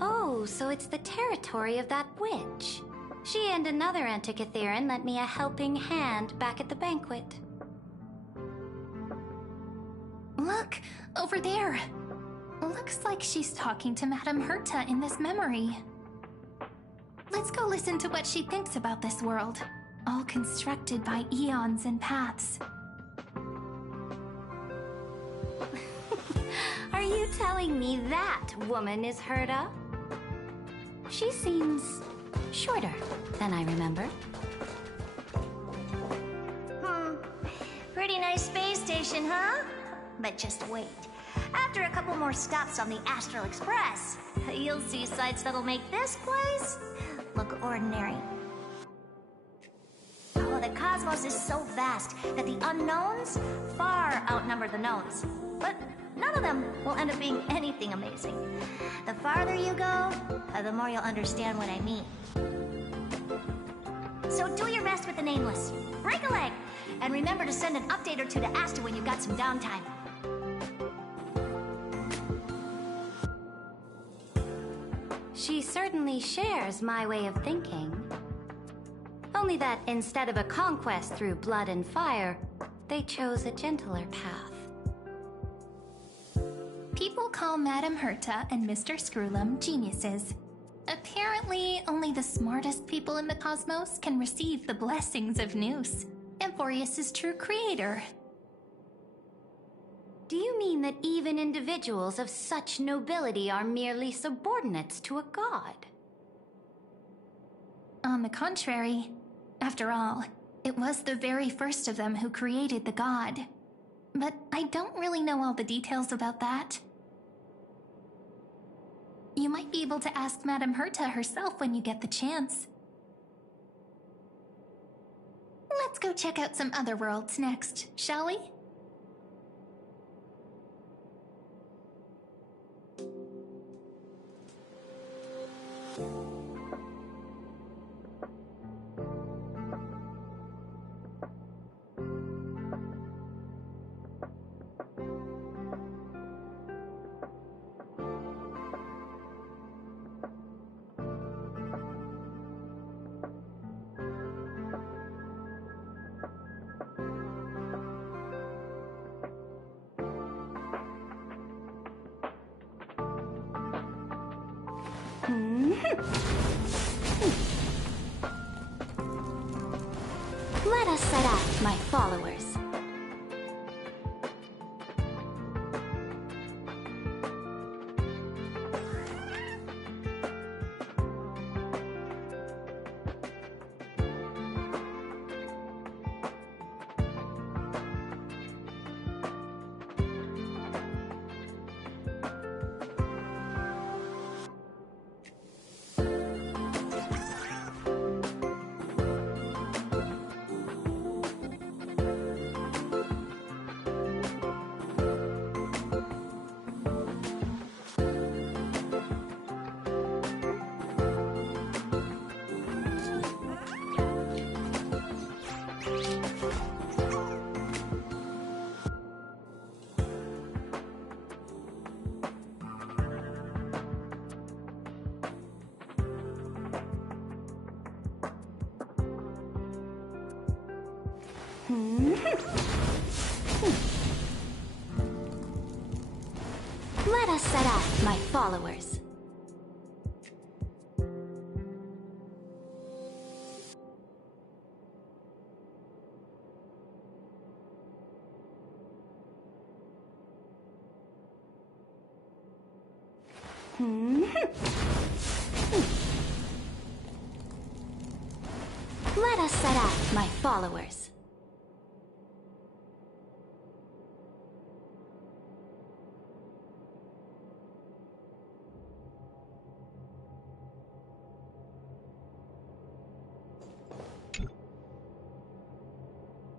Oh, so it's the territory of that witch. She and another Antikytheran lent me a helping hand back at the banquet. Look, over there. Looks like she's talking to Madame Herta in this memory. Let's go listen to what she thinks about this world, all constructed by eons and paths. Are you telling me that woman is Herta? She seems shorter than I remember. Pretty nice space station, huh? But just wait. After a couple more stops on the Astral Express, you'll see sights that'll make this place look ordinary. Oh, the cosmos is so vast that the unknowns far outnumber the knowns. But none of them will end up being anything amazing. The farther you go, the more you'll understand what I mean. So do your best with the nameless. Break a leg! And remember to send an update or two to Asta when you've got some downtime. She certainly shares my way of thinking. Only that instead of a conquest through blood and fire, they chose a gentler path. People call Madame Herta and Mr. Screwlum geniuses. Apparently, only the smartest people in the cosmos can receive the blessings of Nous, Amphorius' true creator. Do you mean that even individuals of such nobility are merely subordinates to a god? On the contrary, after all, it was the very first of them who created the god. But I don't really know all the details about that. You might be able to ask Madame Herta herself when you get the chance. Let's go check out some other worlds next, shall we? Let us set out, my followers. Let us set out, my followers. Let us set out, my followers.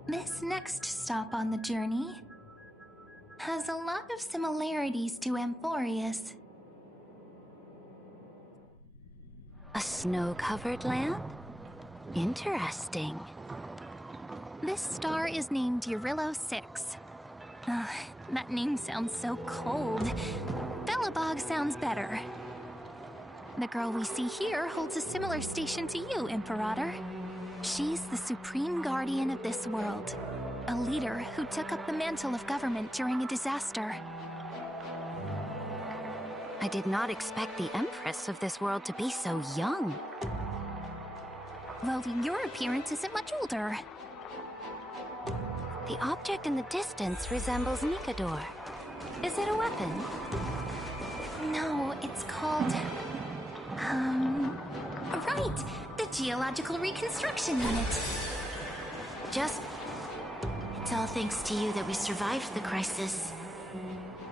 This next stop on the journey... has a lot of similarities to Amphorius. A snow-covered land? Interesting. This star is named Eurillo 6. That name sounds so cold. Belobog sounds better. The girl we see here holds a similar station to you, Imperator. She's the supreme guardian of this world, a leader who took up the mantle of government during a disaster. I did not expect the Empress of this world to be so young. Well, your appearance isn't much older. The object in the distance resembles Nikador. Is it a weapon? No, it's called... Right! The Geological Reconstruction Unit. It's all thanks to you that we survived the crisis.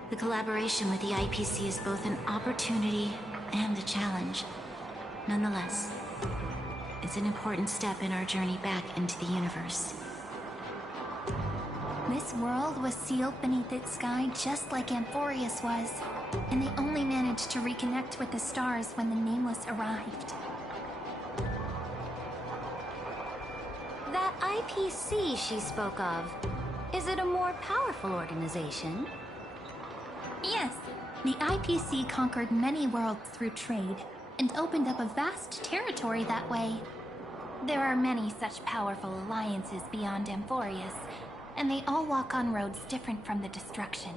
The collaboration with the IPC is both an opportunity and a challenge. Nonetheless, it's an important step in our journey back into the universe. This world was sealed beneath its sky just like Amphorius was, and they only managed to reconnect with the stars when the Nameless arrived. That IPC she spoke of, is it a more powerful organization? Yes, the IPC conquered many worlds through trade, and opened up a vast territory that way. There are many such powerful alliances beyond Amphorius, and they all walk on roads different from the destruction.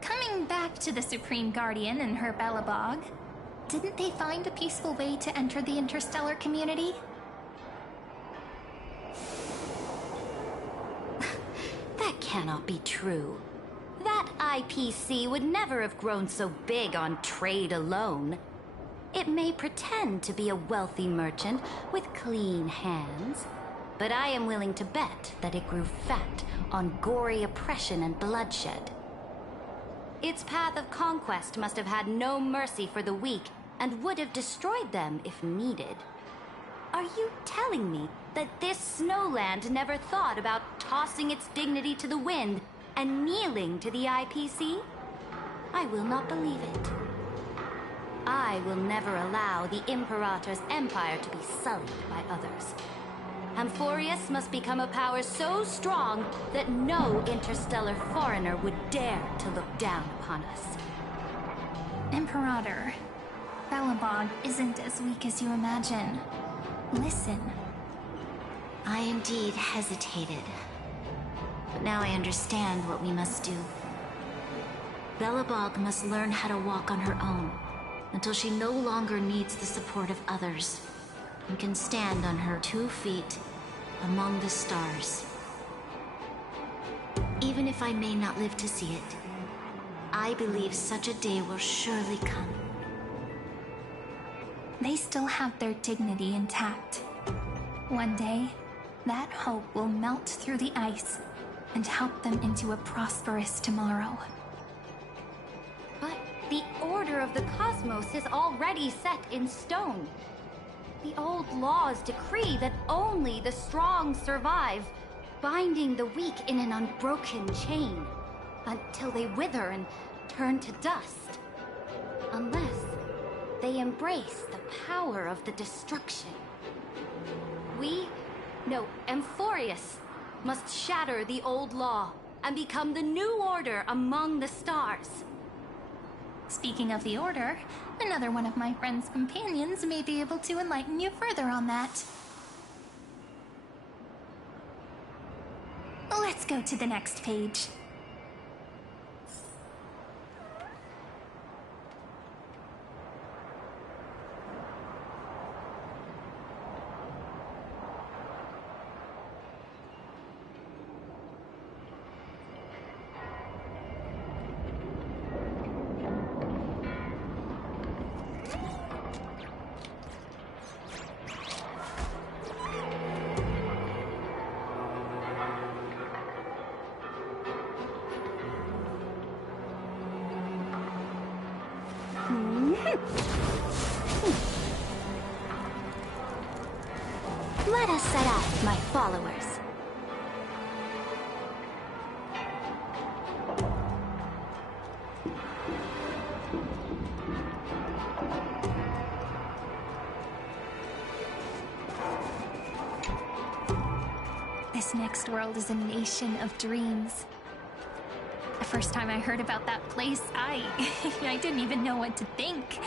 Coming back to the Supreme Guardian and her Belobog, didn't they find a peaceful way to enter the interstellar community? That cannot be true. That IPC would never have grown so big on trade alone. It may pretend to be a wealthy merchant with clean hands, but I am willing to bet that it grew fat on gory oppression and bloodshed. Its path of conquest must have had no mercy for the weak and would have destroyed them if needed. Are you telling me that this snowland never thought about tossing its dignity to the wind and kneeling to the IPC? I will not believe it. I will never allow the Imperator's empire to be sullied by others. Amphorius must become a power so strong that no interstellar foreigner would dare to look down upon us. Imperator, Belobog isn't as weak as you imagine. Listen. I indeed hesitated. But now I understand what we must do. Belobog must learn how to walk on her own, until she no longer needs the support of others, and can stand on her 2 feet among the stars. Even if I may not live to see it, I believe such a day will surely come. They still have their dignity intact. One day, that hope will melt through the ice and help them into a prosperous tomorrow. But the order of the cosmos is already set in stone. The old laws decree that only the strong survive, binding the weak in an unbroken chain, until they wither and turn to dust. Unless they embrace the power of the destruction. Amphorius must shatter the old law and become the new order among the stars. Speaking of the Order, another one of my friend's companions may be able to enlighten you further on that. Let's go to the next page. Let us set out, my followers. this next world is a nation of dreams. The first time I heard about that place, I didn't even know what to think.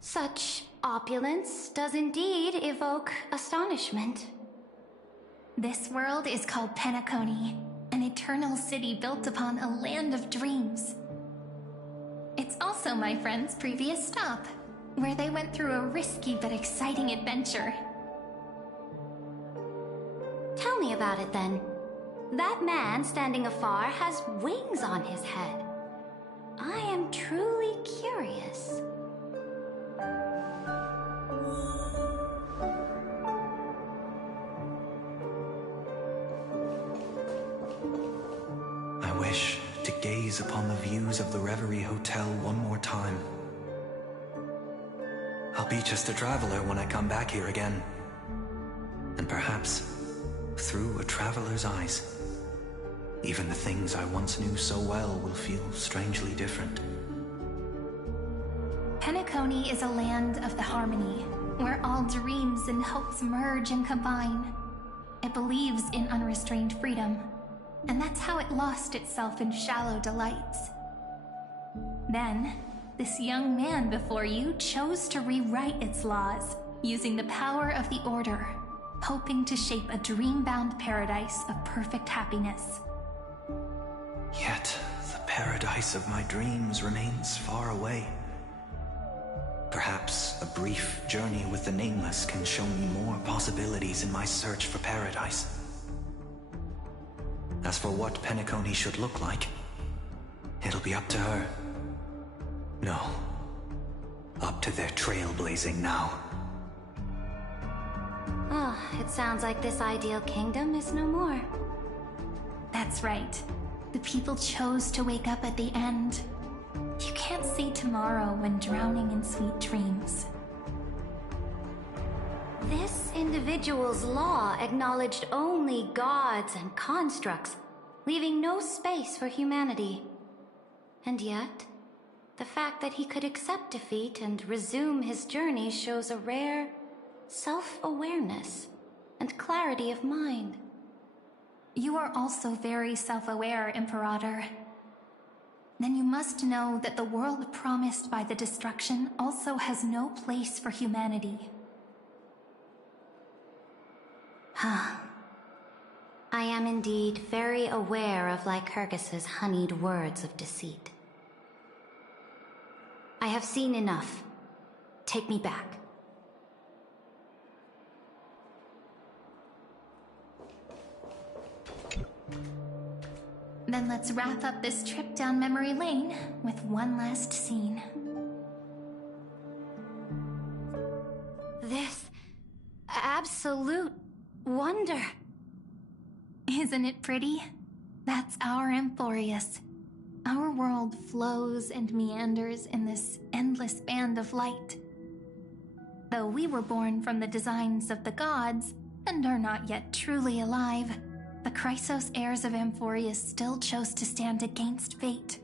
Such opulence does indeed evoke astonishment. This world is called Penacony, an eternal city built upon a land of dreams. It's also my friend's previous stop, where they went through a risky but exciting adventure. Tell me about it then. That man standing afar has wings on his head. I am truly curious. I wish to gaze upon the views of the Reverie Hotel one more time. I'll be just a traveler when I come back here again. And perhaps, through a traveler's eyes, even the things I once knew so well will feel strangely different. Penacony is a land of the harmony, where all dreams and hopes merge and combine. It believes in unrestrained freedom, and that's how it lost itself in shallow delights. Then, this young man before you chose to rewrite its laws, using the power of the Order, hoping to shape a dream-bound paradise of perfect happiness. Yet, the paradise of my dreams remains far away. Perhaps a brief journey with the Nameless can show me more possibilities in my search for paradise. As for what Penacony should look like, it'll be up to her. No, up to their trailblazing now. Oh, it sounds like this ideal kingdom is no more. That's right. The people chose to wake up at the end. You can't see tomorrow when drowning in sweet dreams. This individual's law acknowledged only gods and constructs, leaving no space for humanity. And yet, the fact that he could accept defeat and resume his journey shows a rare self-awareness and clarity of mind. You are also very self-aware, Imperator. Then you must know that the world promised by the destruction also has no place for humanity. I am indeed very aware of Lycurgus's honeyed words of deceit. I have seen enough. Take me back. Then let's wrap up this trip down memory lane with one last scene. This absolute wonder. Isn't it pretty? That's our Amphorius. Our world flows and meanders in this endless band of light. Though we were born from the designs of the gods and are not yet truly alive, the Chrysos heirs of Amphorius still chose to stand against fate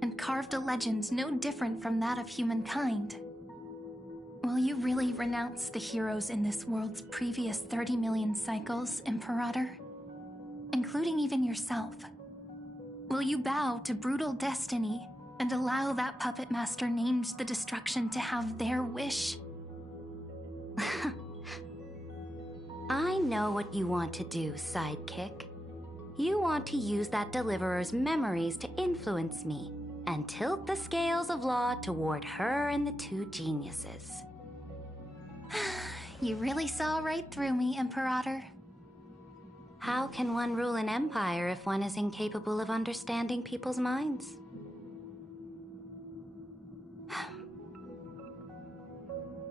and carved a legend no different from that of humankind. Will you really renounce the heroes in this world's previous 30 million cycles, Imperator? Including even yourself. Will you bow to brutal destiny and allow that puppet master named the destruction to have their wish? I know what you want to do, sidekick. You want to use that deliverer's memories to influence me and tilt the scales of law toward her and the two geniuses. You really saw right through me, Imperator. How can one rule an empire if one is incapable of understanding people's minds?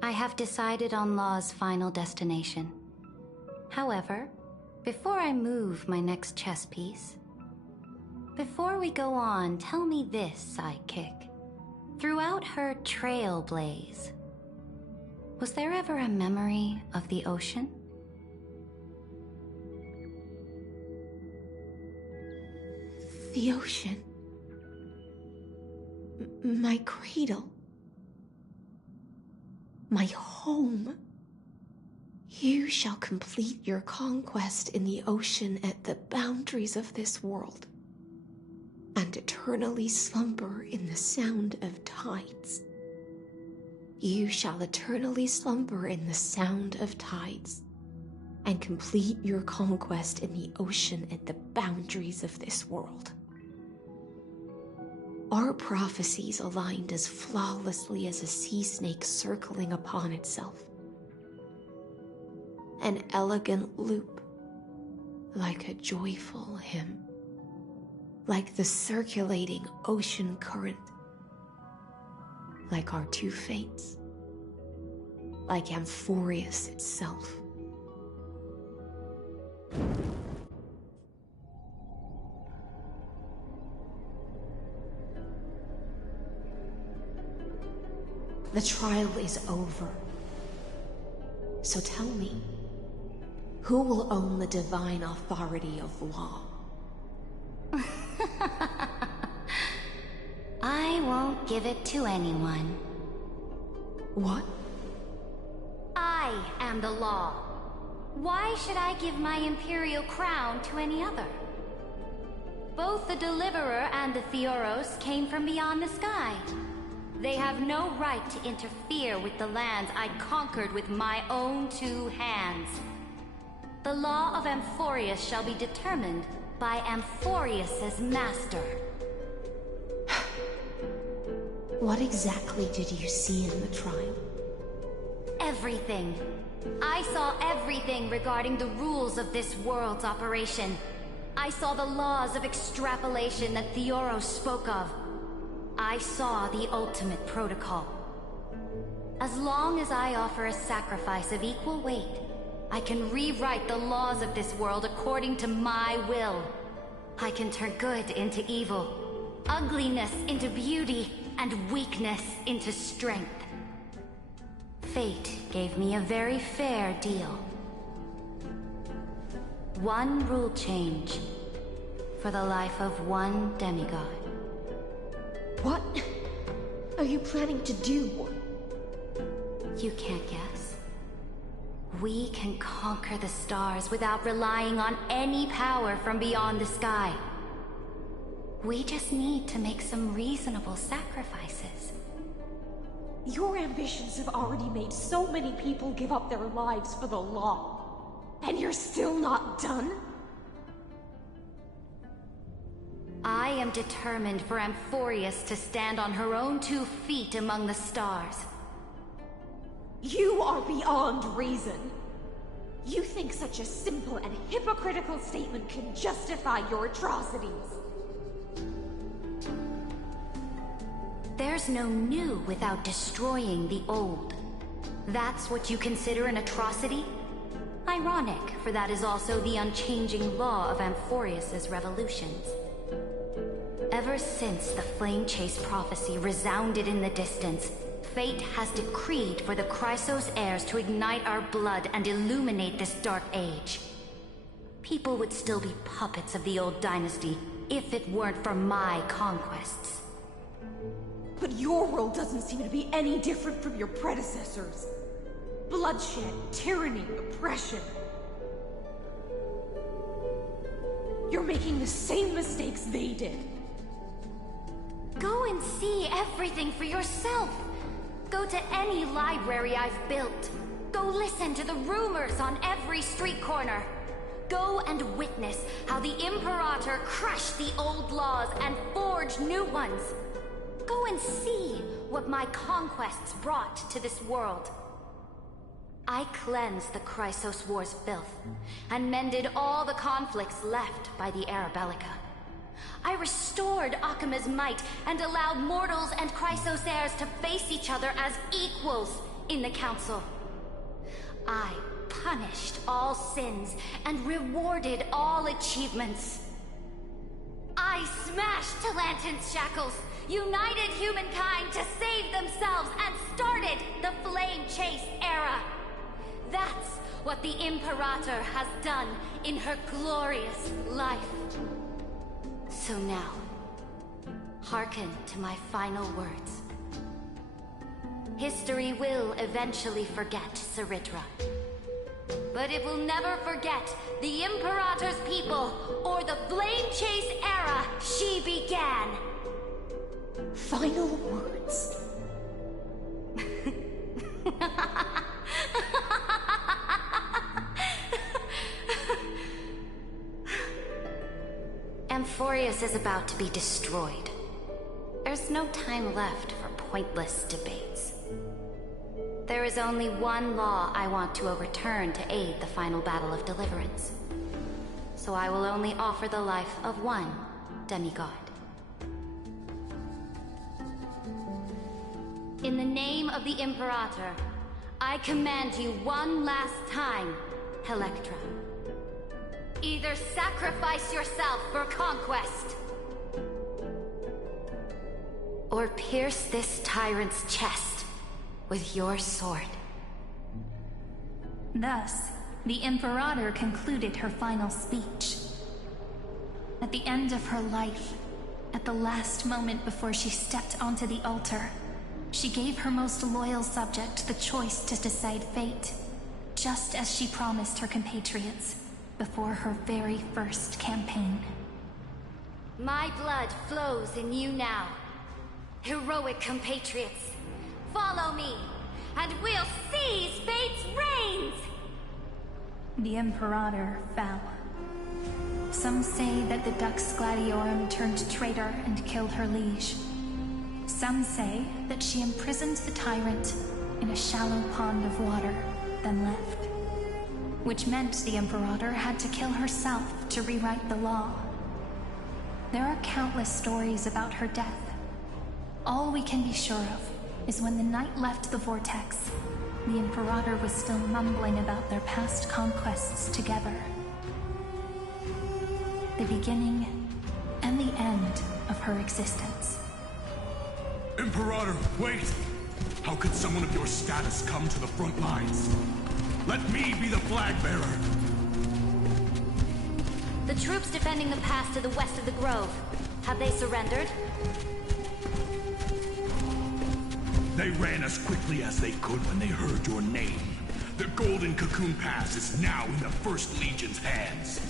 I have decided on Law's final destination. However, before I move my next chess piece, before we go on, tell me this, sidekick. Throughout her trailblaze, was there ever a memory of the ocean? The ocean. My cradle. my home. You shall complete your conquest in the ocean at the boundaries of this world, and eternally slumber in the sound of tides. You shall eternally slumber in the sound of tides, and complete your conquest in the ocean at the boundaries of this world. Our prophecies aligned as flawlessly as a sea snake circling upon itself. An elegant loop, like a joyful hymn, like the circulating ocean current, like our two fates, like Amphorius itself. The trial is over. So tell me, who will own the divine authority of law? I won't give it to anyone. What? I am the law. Why should I give my imperial crown to any other? Both the Deliverer and the Theoros came from beyond the sky. They have no right to interfere with the lands I conquered with my own two hands. The law of Amphorius shall be determined by Amphorius's master. What exactly did you see in the trial? Everything. I saw everything regarding the rules of this world's operation. I saw the laws of extrapolation that Theoros spoke of. I saw the ultimate protocol. As long as I offer a sacrifice of equal weight, I can rewrite the laws of this world according to my will. I can turn good into evil, ugliness into beauty, and weakness into strength. Fate gave me a very fair deal. One rule change for the life of one demigod. What are you planning to do? You can't guess. We can conquer the stars without relying on any power from beyond the sky. We just need to make some reasonable sacrifices. Your ambitions have already made so many people give up their lives for the law. And you're still not done? I am determined for Amphorius to stand on her own 2 feet among the stars. You are beyond reason. You think such a simple and hypocritical statement can justify your atrocities. There's no new without destroying the old. That's what you consider an atrocity? Ironic, for that is also the unchanging law of Amphorius's revolutions. Ever since the Flame Chase prophecy resounded in the distance, fate has decreed for the Chrysos heirs to ignite our blood and illuminate this dark age. People would still be puppets of the old dynasty if it weren't for my conquests. But your world doesn't seem to be any different from your predecessors. Bloodshed, tyranny, oppression. You're making the same mistakes they did. Go and see everything for yourself. Go to any library I've built. Go listen to the rumors on every street corner. Go and witness how the Imperator crushed the old laws and forged new ones. Go and see what my conquests brought to this world. I cleansed the Chrysos War's filth, and mended all the conflicts left by the Arabellica. I restored Akima's might, and allowed mortals and Chrysos heirs to face each other as equals in the Council. I punished all sins, and rewarded all achievements. I smashed Talantin's shackles, united humankind to save themselves, and started the Flame Chase era. That's what the Imperator has done in her glorious life. So now, hearken to my final words. History will eventually forget Saritra. But it will never forget the Imperator's people or the Flame Chase era she began. Final words. Amphorius is about to be destroyed. There's no time left for pointless debates. There is only one law I want to overturn to aid the final battle of deliverance. So I will only offer the life of one demigod. In the name of the Imperator, I command you one last time, Electra. Either sacrifice yourself for conquest, or pierce this tyrant's chest with your sword. Thus, the Imperator concluded her final speech. At the end of her life, at the last moment before she stepped onto the altar, she gave her most loyal subject the choice to decide fate, just as she promised her compatriots before her very first campaign. My blood flows in you now. Heroic compatriots, follow me, and we'll seize fate's reins! The Imperator fell. Some say that the Dux Gladiorum turned traitor and killed her liege. Some say that she imprisoned the tyrant in a shallow pond of water, then left. Which meant the Imperator had to kill herself to rewrite the law. There are countless stories about her death. All we can be sure of is when the knight left the vortex, the Imperator was still mumbling about their past conquests together. The beginning and the end of her existence. Imperator, wait! How could someone of your status come to the front lines? Let me be the flag bearer! The troops defending the pass to the west of the grove, have they surrendered? They ran as quickly as they could when they heard your name. The Golden Cocoon Pass is now in the First Legion's hands.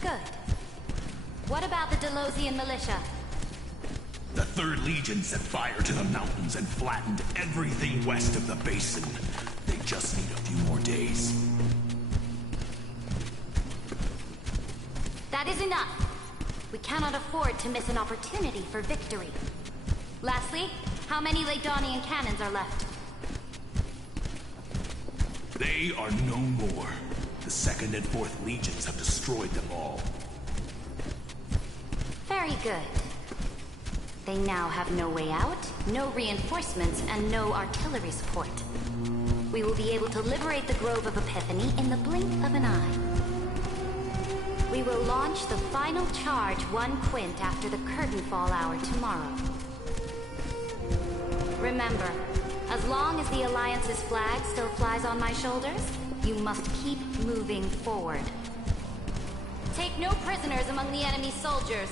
Good. What about the Delosian militia? The Third Legion set fire to the mountains and flattened everything west of the basin. They just need a few more days. That is enough. We cannot afford to miss an opportunity for victory. Lastly, how many Ladonian cannons are left? They are no more. The Second and Fourth Legions have destroyed them all. Very good. They now have no way out, no reinforcements, and no artillery support. We will be able to liberate the Grove of Epiphany in the blink of an eye. We will launch the final charge 1 quint after the curtain fall hour tomorrow. Remember, as long as the Alliance's flag still flies on my shoulders, you must keep moving forward. Take no prisoners among the enemy's soldiers.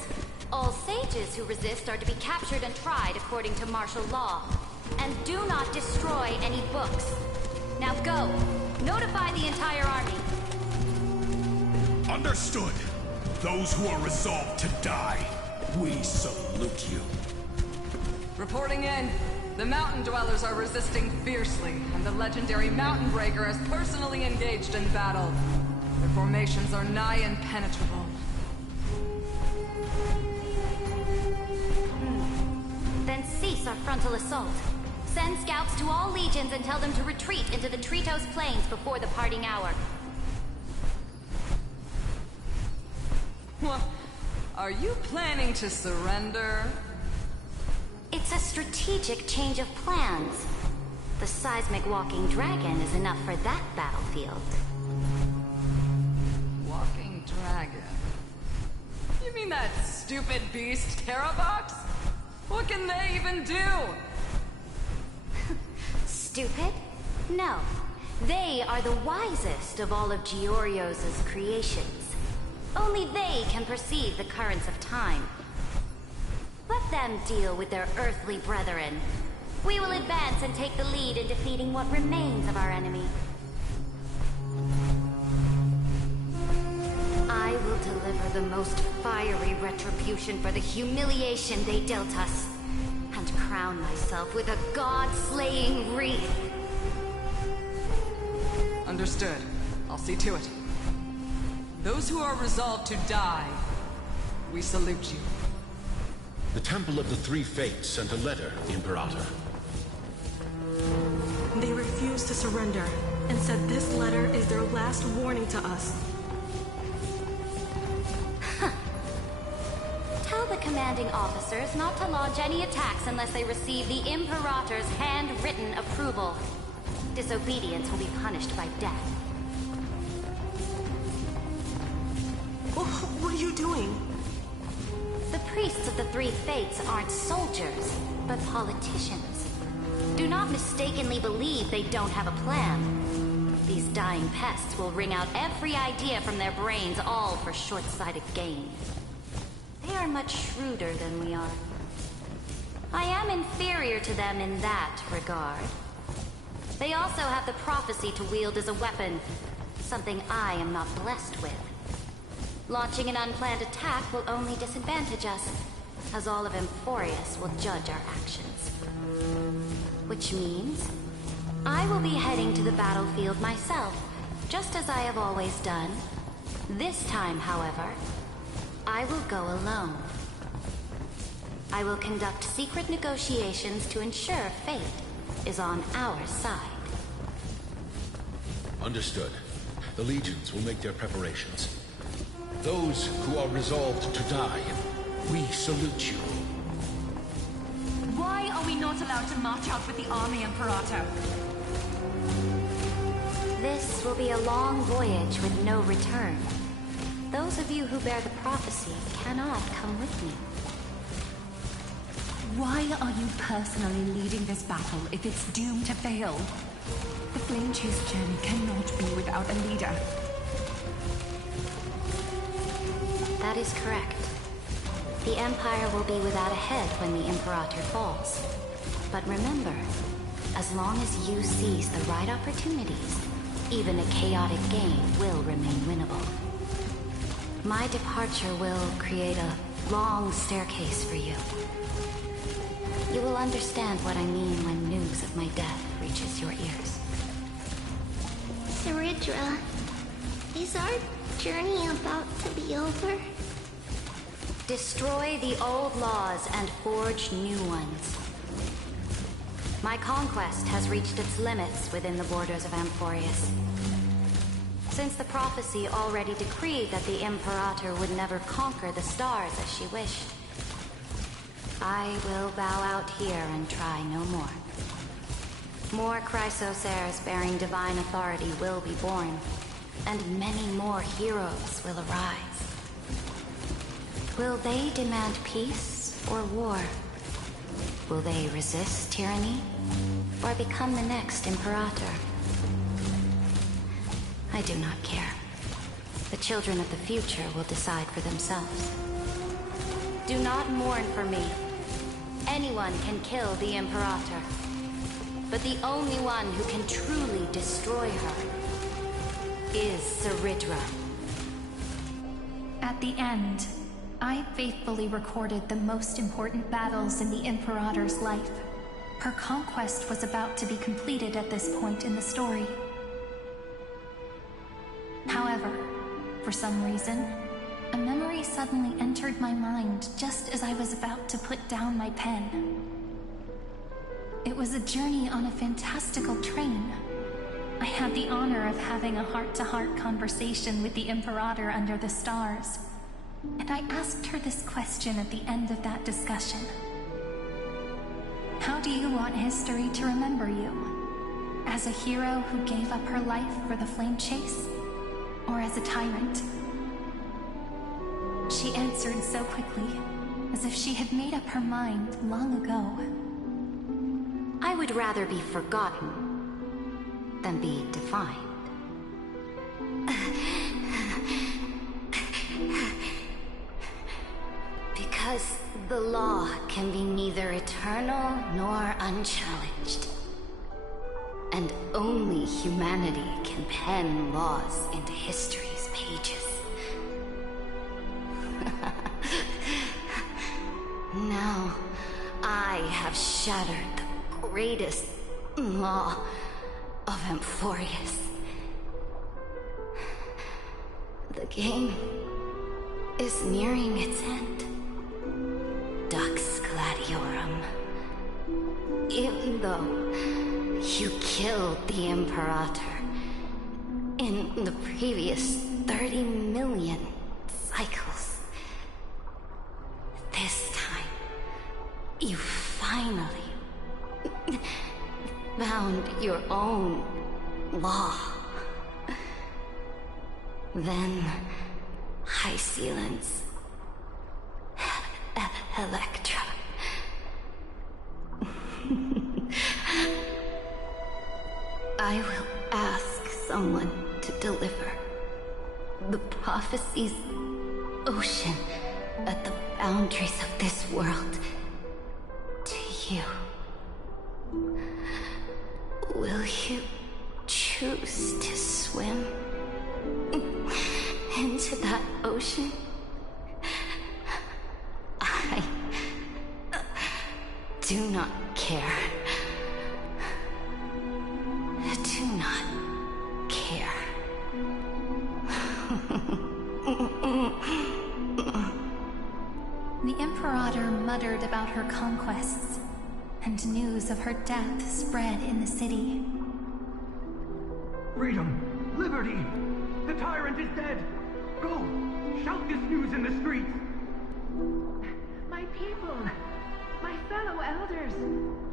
All sages who resist are to be captured and tried according to martial law. And do not destroy any books. Now go! Notify the entire army. Understood. Those who are resolved to die, we salute you. Reporting in. The Mountain Dwellers are resisting fiercely, and the legendary Mountain Breaker has personally engaged in battle. Their formations are nigh impenetrable. Then cease our frontal assault. Send scouts to all legions and tell them to retreat into the Tritos Plains before the parting hour. What? Are you planning to surrender? It's a strategic change of plans. The seismic walking dragon is enough for that battlefield. Walking dragon? You mean that stupid beast, Terravox? What can they even do? Stupid? No. They are the wisest of all of Giorio's creations. Only they can perceive the currents of time. Let them deal with their earthly brethren. We will advance and take the lead in defeating what remains of our enemy. I will deliver the most fiery retribution for the humiliation they dealt us, and crown myself with a god-slaying wreath. Understood. I'll see to it. Those who are resolved to die, we salute you. The Temple of the Three Fates sent a letter, Imperator. They refused to surrender, and said this letter is their last warning to us. Tell the commanding officers not to launch any attacks unless they receive the Imperator's handwritten approval. Disobedience will be punished by death. What are you doing? The priests of the Three Fates aren't soldiers, but politicians. Do not mistakenly believe they don't have a plan. These dying pests will wring out every idea from their brains, all for short-sighted gain. They are much shrewder than we are. I am inferior to them in that regard. They also have the prophecy to wield as a weapon, something I am not blessed with. Launching an unplanned attack will only disadvantage us, as all of Amphorius will judge our actions. Which means, I will be heading to the battlefield myself, just as I have always done. This time, however, I will go alone. I will conduct secret negotiations to ensure fate is on our side. Understood. The legions will make their preparations. Those who are resolved to die, we salute you. Why are we not allowed to march out with the army, Imperator? This will be a long voyage with no return. Those of you who bear the prophecy cannot come with me. Why are you personally leading this battle if it's doomed to fail? The Flame Chase journey cannot be without a leader. That is correct. The Empire will be without a head when the Imperator falls. But remember, as long as you seize the right opportunities, even a chaotic game will remain winnable. My departure will create a long staircase for you. You will understand what I mean when news of my death reaches your ears. Saridra, is our journey about to be over? Destroy the old laws and forge new ones. My conquest has reached its limits within the borders of Amphorius. Since the prophecy already decreed that the Imperator would never conquer the stars as she wished, I will bow out here and try no more. More Chrysosairs bearing divine authority will be born, and many more heroes will arise. Will they demand peace or war? Will they resist tyranny, or become the next Imperator? I do not care. The children of the future will decide for themselves. Do not mourn for me. Anyone can kill the Imperator, but the only one who can truly destroy her is Saridra. At the end, I faithfully recorded the most important battles in the Imperator's life. Her conquest was about to be completed at this point in the story. However, for some reason, a memory suddenly entered my mind just as I was about to put down my pen. It was a journey on a fantastical train. I had the honor of having a heart-to-heart conversation with the Imperator under the stars, and I asked her this question at the end of that discussion. How do you want history to remember you? As a hero who gave up her life for the Flame Chase? Or as a tyrant? She answered so quickly, as if she had made up her mind long ago. I would rather be forgotten than be defined. Because The law can be neither eternal nor unchallenged. And only humanity can pen laws into history's pages. Now, I have shattered the greatest law of Amphorius. The game is nearing its end. Dux Gladiorum. Even though you killed the Imperator in the previous 30 million cycles, this time you finally found your own law. Then High Sealants, Electra. I will ask someone to deliver the prophecy's ocean at the boundaries of this world to you. Will you choose to swim into that ocean? I do not care. Do not care. The Imperator muttered about her conquests, and news of her death spread in the city. Freedom! Liberty! The tyrant is dead! Go! Shout this news in the streets! My people! My fellow elders!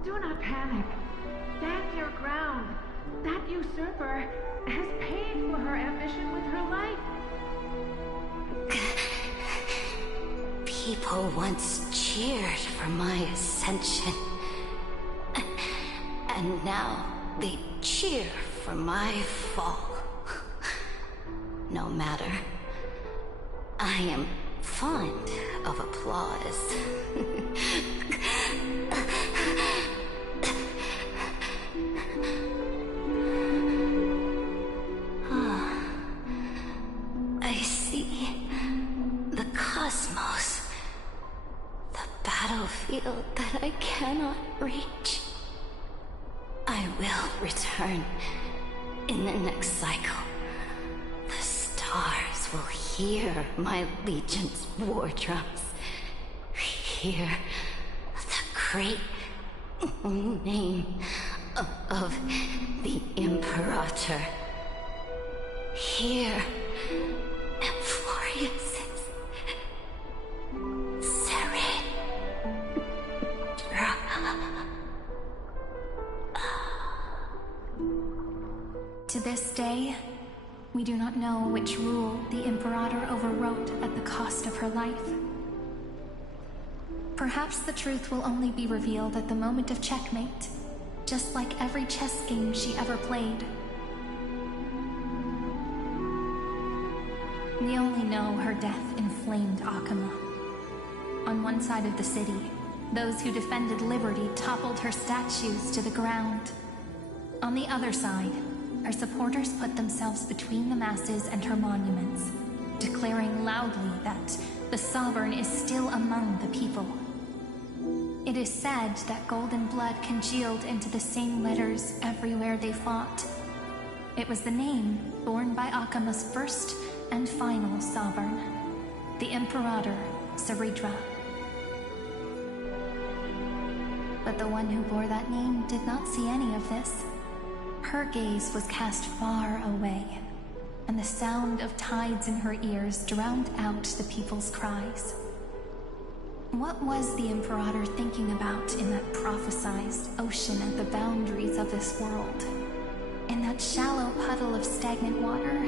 Do not panic. Stand your ground. That usurper has paid for her ambition with her life. People once cheered for my ascension. And now they cheer for my fall. No matter. I am fond of applause. I see the cosmos, the battlefield that I cannot reach. I will return in the next cycle. The stars will hear my legion's war drums. Hear the great name of the Imperator. Hear Amphorius's serene. To this day, we do not know which rule the Imperator overwrote at the cost of her life. Perhaps the truth will only be revealed at the moment of checkmate, just like every chess game she ever played. We only know her death inflamed Akama. On one side of the city, those who defended liberty toppled her statues to the ground. On the other side, her supporters put themselves between the masses and her monuments, declaring loudly that the Sovereign is still among the people. It is said that golden blood congealed into the same letters everywhere they fought. It was the name borne by Akama's first and final Sovereign, the Imperator Saridra. But the one who bore that name did not see any of this. Her gaze was cast far away, and the sound of tides in her ears drowned out the people's cries. What was the Imperator thinking about in that prophesized ocean at the boundaries of this world? In that shallow puddle of stagnant water?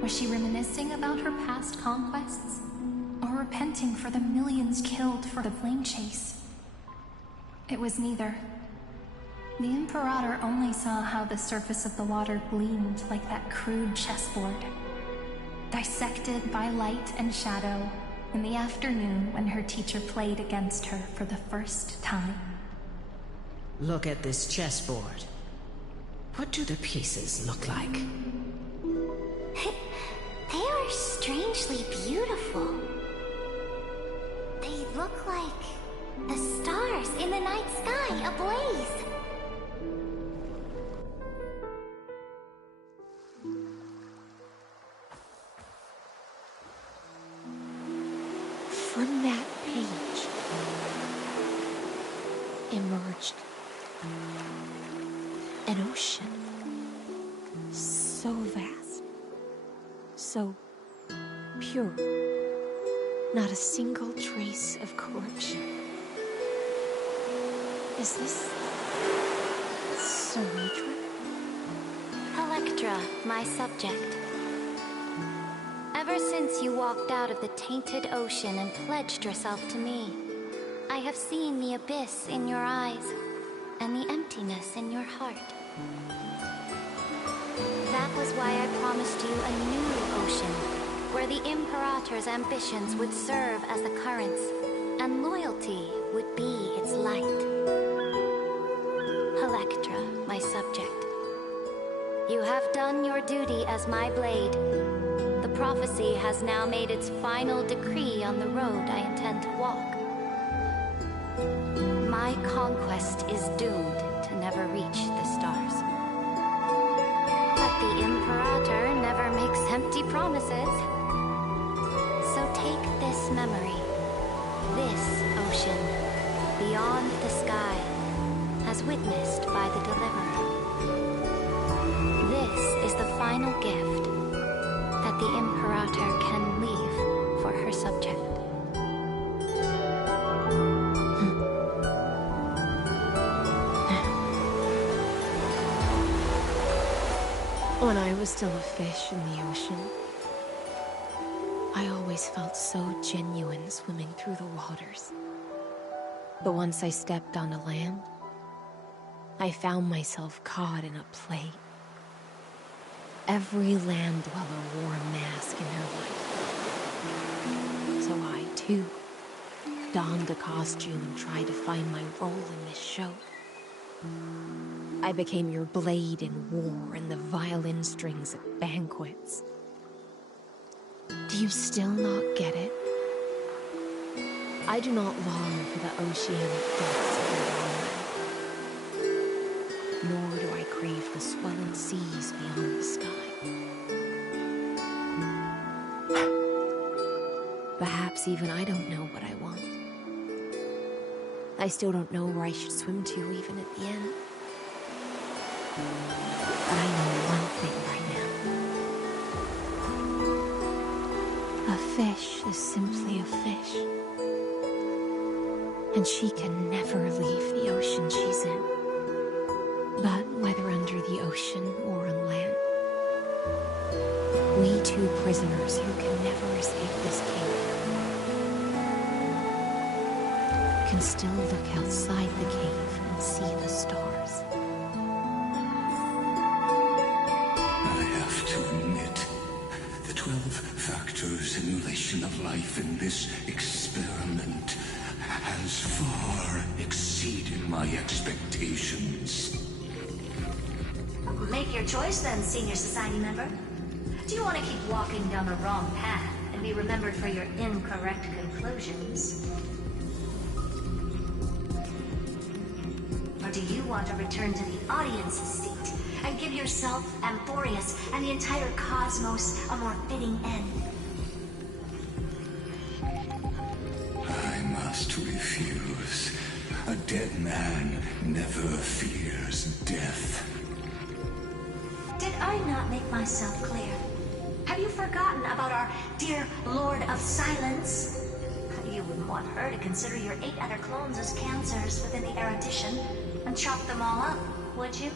Was she reminiscing about her past conquests? Or repenting for the millions killed for the flame chase? It was neither. The Imperator only saw how the surface of the water gleamed like that crude chessboard. Dissected by light and shadow, In the afternoon, when her teacher played against her for the first time. Look at this chessboard. What do the pieces look like? They are strangely beautiful. They look like the stars in the night sky ablaze. From that page emerged an ocean so vast, so pure, not a single trace of corruption. Is this Ceredra? Electra, my subject. Ever since you walked out of the tainted ocean and pledged yourself to me, I have seen the abyss in your eyes and the emptiness in your heart. That was why I promised you a new ocean, where the Imperator's ambitions would serve as the currents, and loyalty would be its light. Electra, my subject. You have done your duty as my blade. The prophecy has now made its final decree on the road I intend to walk. My conquest is doomed to never reach the stars. But the Imperator never makes empty promises. So take this memory, this ocean, beyond the sky, as witnessed by the Deliverer. This is the final gift that the Imperator can leave for her subject. When I was still a fish in the ocean, I always felt so genuine swimming through the waters. But once I stepped onto land, I found myself caught in a play. Every land dweller wore a mask in their life. So I, too, donned a costume and tried to find my role in this show. I became your blade in war and the violin strings at banquets. Do you still not get it? I do not long for the oceanic depths of your homeland, nor do I crave the swelling seas beyond the sky. Perhaps even I don't know what I want. I still don't know where I should swim to even at the end. But I know one thing right now. A fish is simply a fish. And she can never leave the ocean she's in. But whether under the ocean or on land, we two prisoners who can never escape this cave can still look outside the cave and see the stars. I have to admit, the 12-factor simulation of life in this experiment has far exceeded my expectations. Make your choice then, senior society member. Do you want to keep walking down the wrong path and be remembered for your incorrect conclusions? Or do you want to return to the audience's seat and give yourself, Amphorius, and the entire cosmos a more fitting end? I must refuse. A dead man never fears death. Did I not make myself clear? Have you forgotten about our dear Lord of Silence? You wouldn't want her to consider your 8 other clones as cancers within the erudition and chop them all up, would you?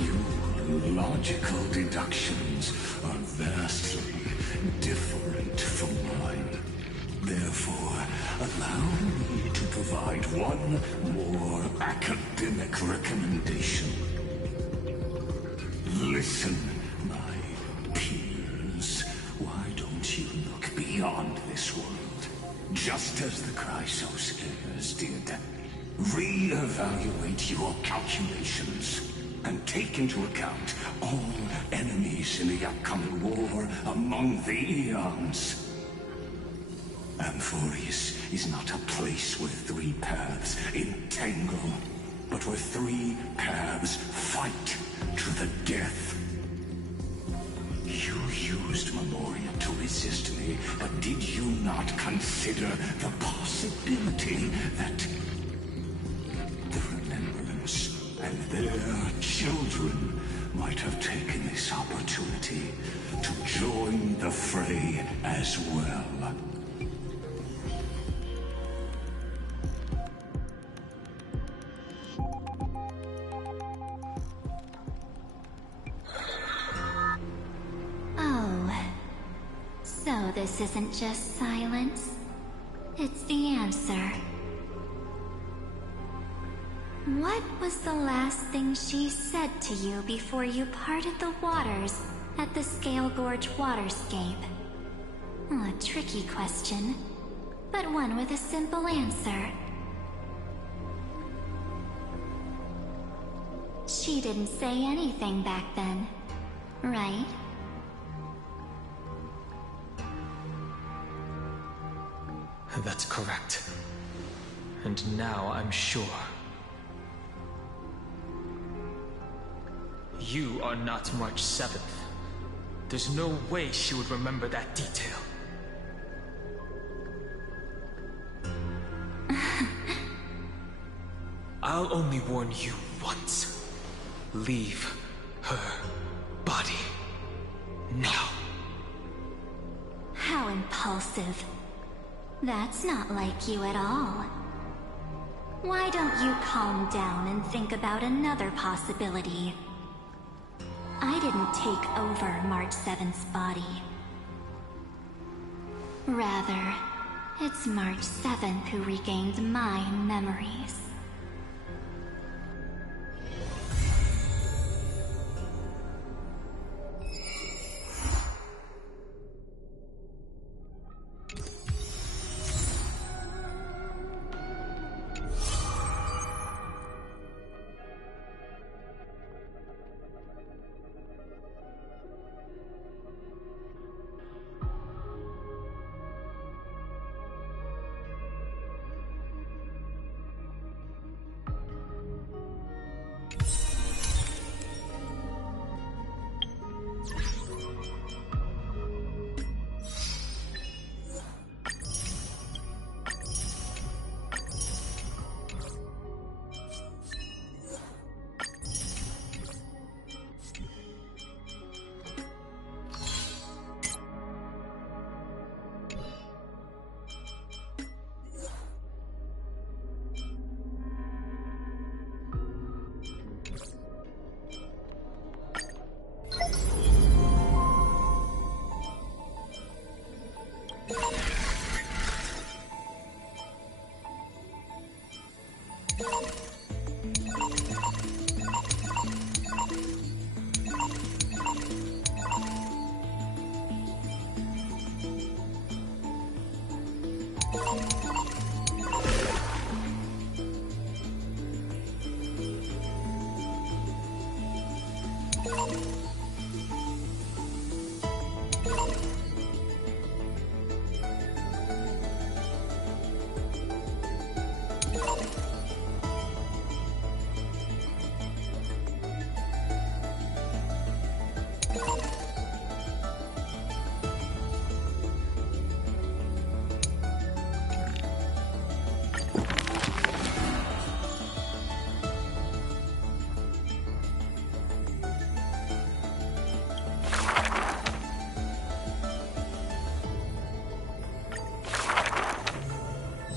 Your logical deductions are vastly different from mine. Therefore, allow me to provide one more academic recommendation. Listen, my Re-evaluate your calculations and take into account all enemies in the upcoming war among the eons. Amphorius is not a place where three paths entangle, but where three paths fight to the death. You used Memoria to resist me, but did you not consider the possibility that the Remembrance and their children might have taken this opportunity to join the fray as well? So this isn't just silence. It's the answer. What was the last thing she said to you before you parted the waters at the Scale Gorge waterscape? A tricky question, but one with a simple answer. She didn't say anything back then, right? That's correct. And now I'm sure. You are not March 7th. There's no way she would remember that detail. I'll only warn you once. Leave her body. Now. How impulsive. That's not like you at all. Why don't you calm down and think about another possibility? I didn't take over March 7th's body. Rather, it's March 7th who regained my memories.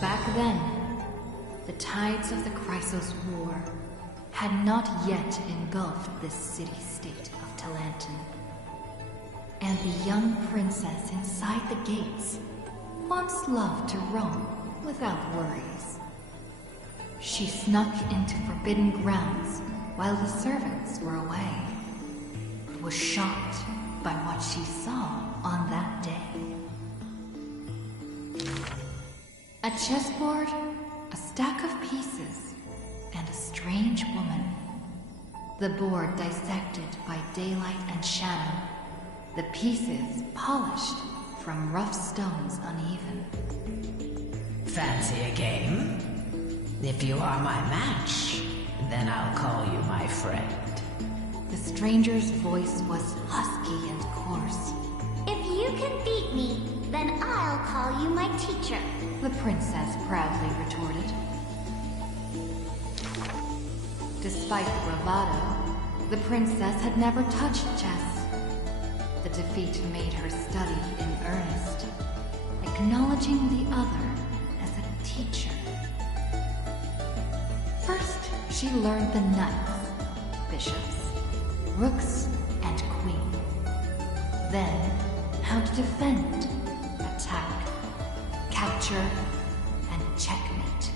Back then, the tides of the Chrysos War had not yet engulfed this city-state of Talanton. And the young princess inside the gates once loved to roam without worries. She snuck into forbidden grounds while the servants were away, but was shocked by what she saw on that day. A chessboard, a stack of pieces, and a strange woman. The board dissected by daylight and shadow, the pieces polished from rough stones uneven. Fancy a game? If you are my match, then I'll call you my friend. The stranger's voice was husky and coarse. If you can beat me, then I'll call you my teacher, the princess proudly retorted. Despite the bravado, the princess had never touched chess. The defeat made her study in earnest, acknowledging the other as a teacher. First, she learned the knights, bishops, rooks, and queen. Then, how to defend, attack, capture, and checkmate.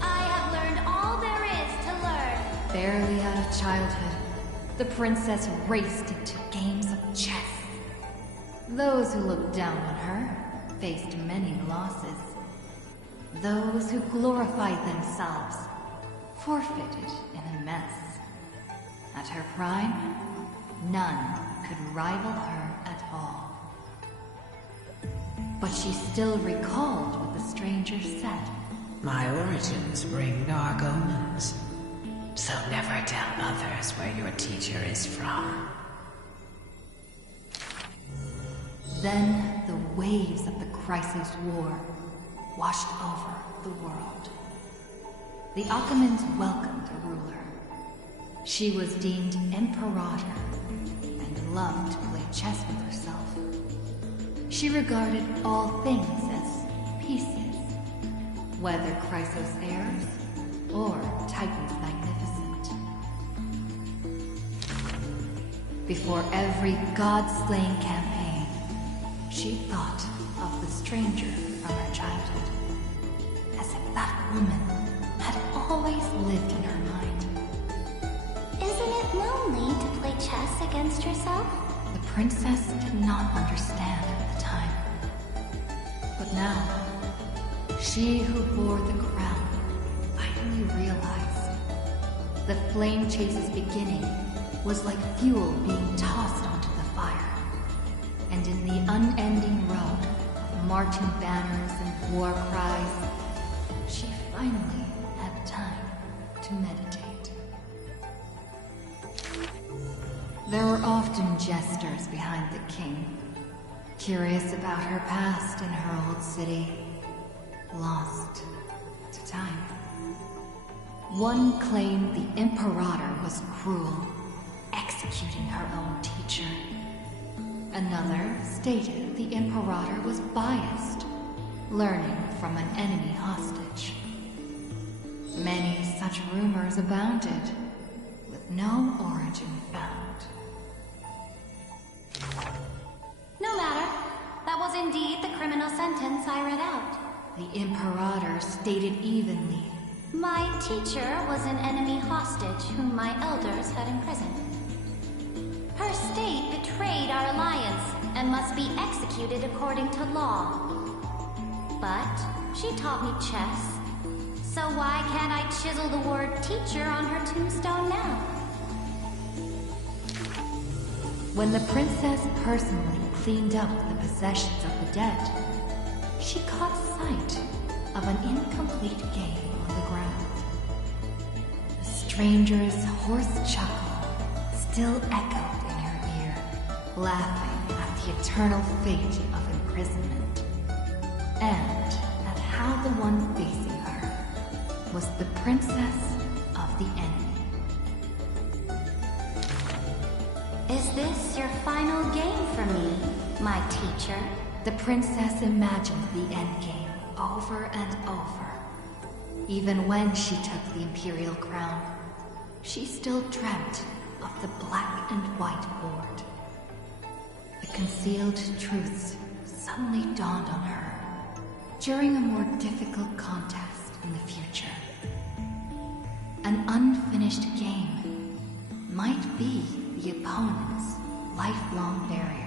I have learned all there is to learn. Barely out of childhood, the princess raced into games of chess. Those who looked down on her faced many losses. Those who glorified themselves forfeited in a mess. At her prime, none could rival her at all. But she still recalled what the stranger said. My origins bring dark omens, so never tell others where your teacher is from. Then the waves of the Chrysos War washed over the world. The Achaemens welcomed a ruler. She was deemed Imperator and loved to play chess with herself. She regarded all things as pieces, whether Chrysos heirs or Titan's magnificent. Before every god-slaying campaign, she thought of the stranger from her childhood, as if that woman had always lived in her mind. Isn't it lonely to play chess against yourself? The princess did not understand at the time. But now, she who bore the crown finally realized the flame chase's beginning was like fuel being tossed onto the fire. And in the unending road of marching banners and war cries, she finally had time to meditate. There were often jesters behind the king, curious about her past in her old city, lost to time. One claimed the Imperator was cruel, executing her own teacher. Another stated the Imperator was biased, learning from an enemy hostage. Many such rumors abounded, with no origin found. No matter. That was indeed the criminal sentence I read out. The Imperator stated evenly. My teacher was an enemy hostage whom my elders had imprisoned. Her state betrayed our alliance and must be executed according to law. But she taught me chess. So why can't I chisel the word teacher on her tombstone now? When the princess personally cleaned up the possessions of the dead, she caught sight of an incomplete game on the ground. The stranger's hoarse chuckle still echoed in her ear, laughing at the eternal fate of imprisonment, and at how the one facing her was the princess of the enemy. Is this your final game for me, my teacher? The princess imagined the endgame over and over. Even when she took the imperial crown, she still dreamt of the black and white board. The concealed truths suddenly dawned on her during a more difficult contest in the future. An unfinished game might be the opponent's lifelong barrier.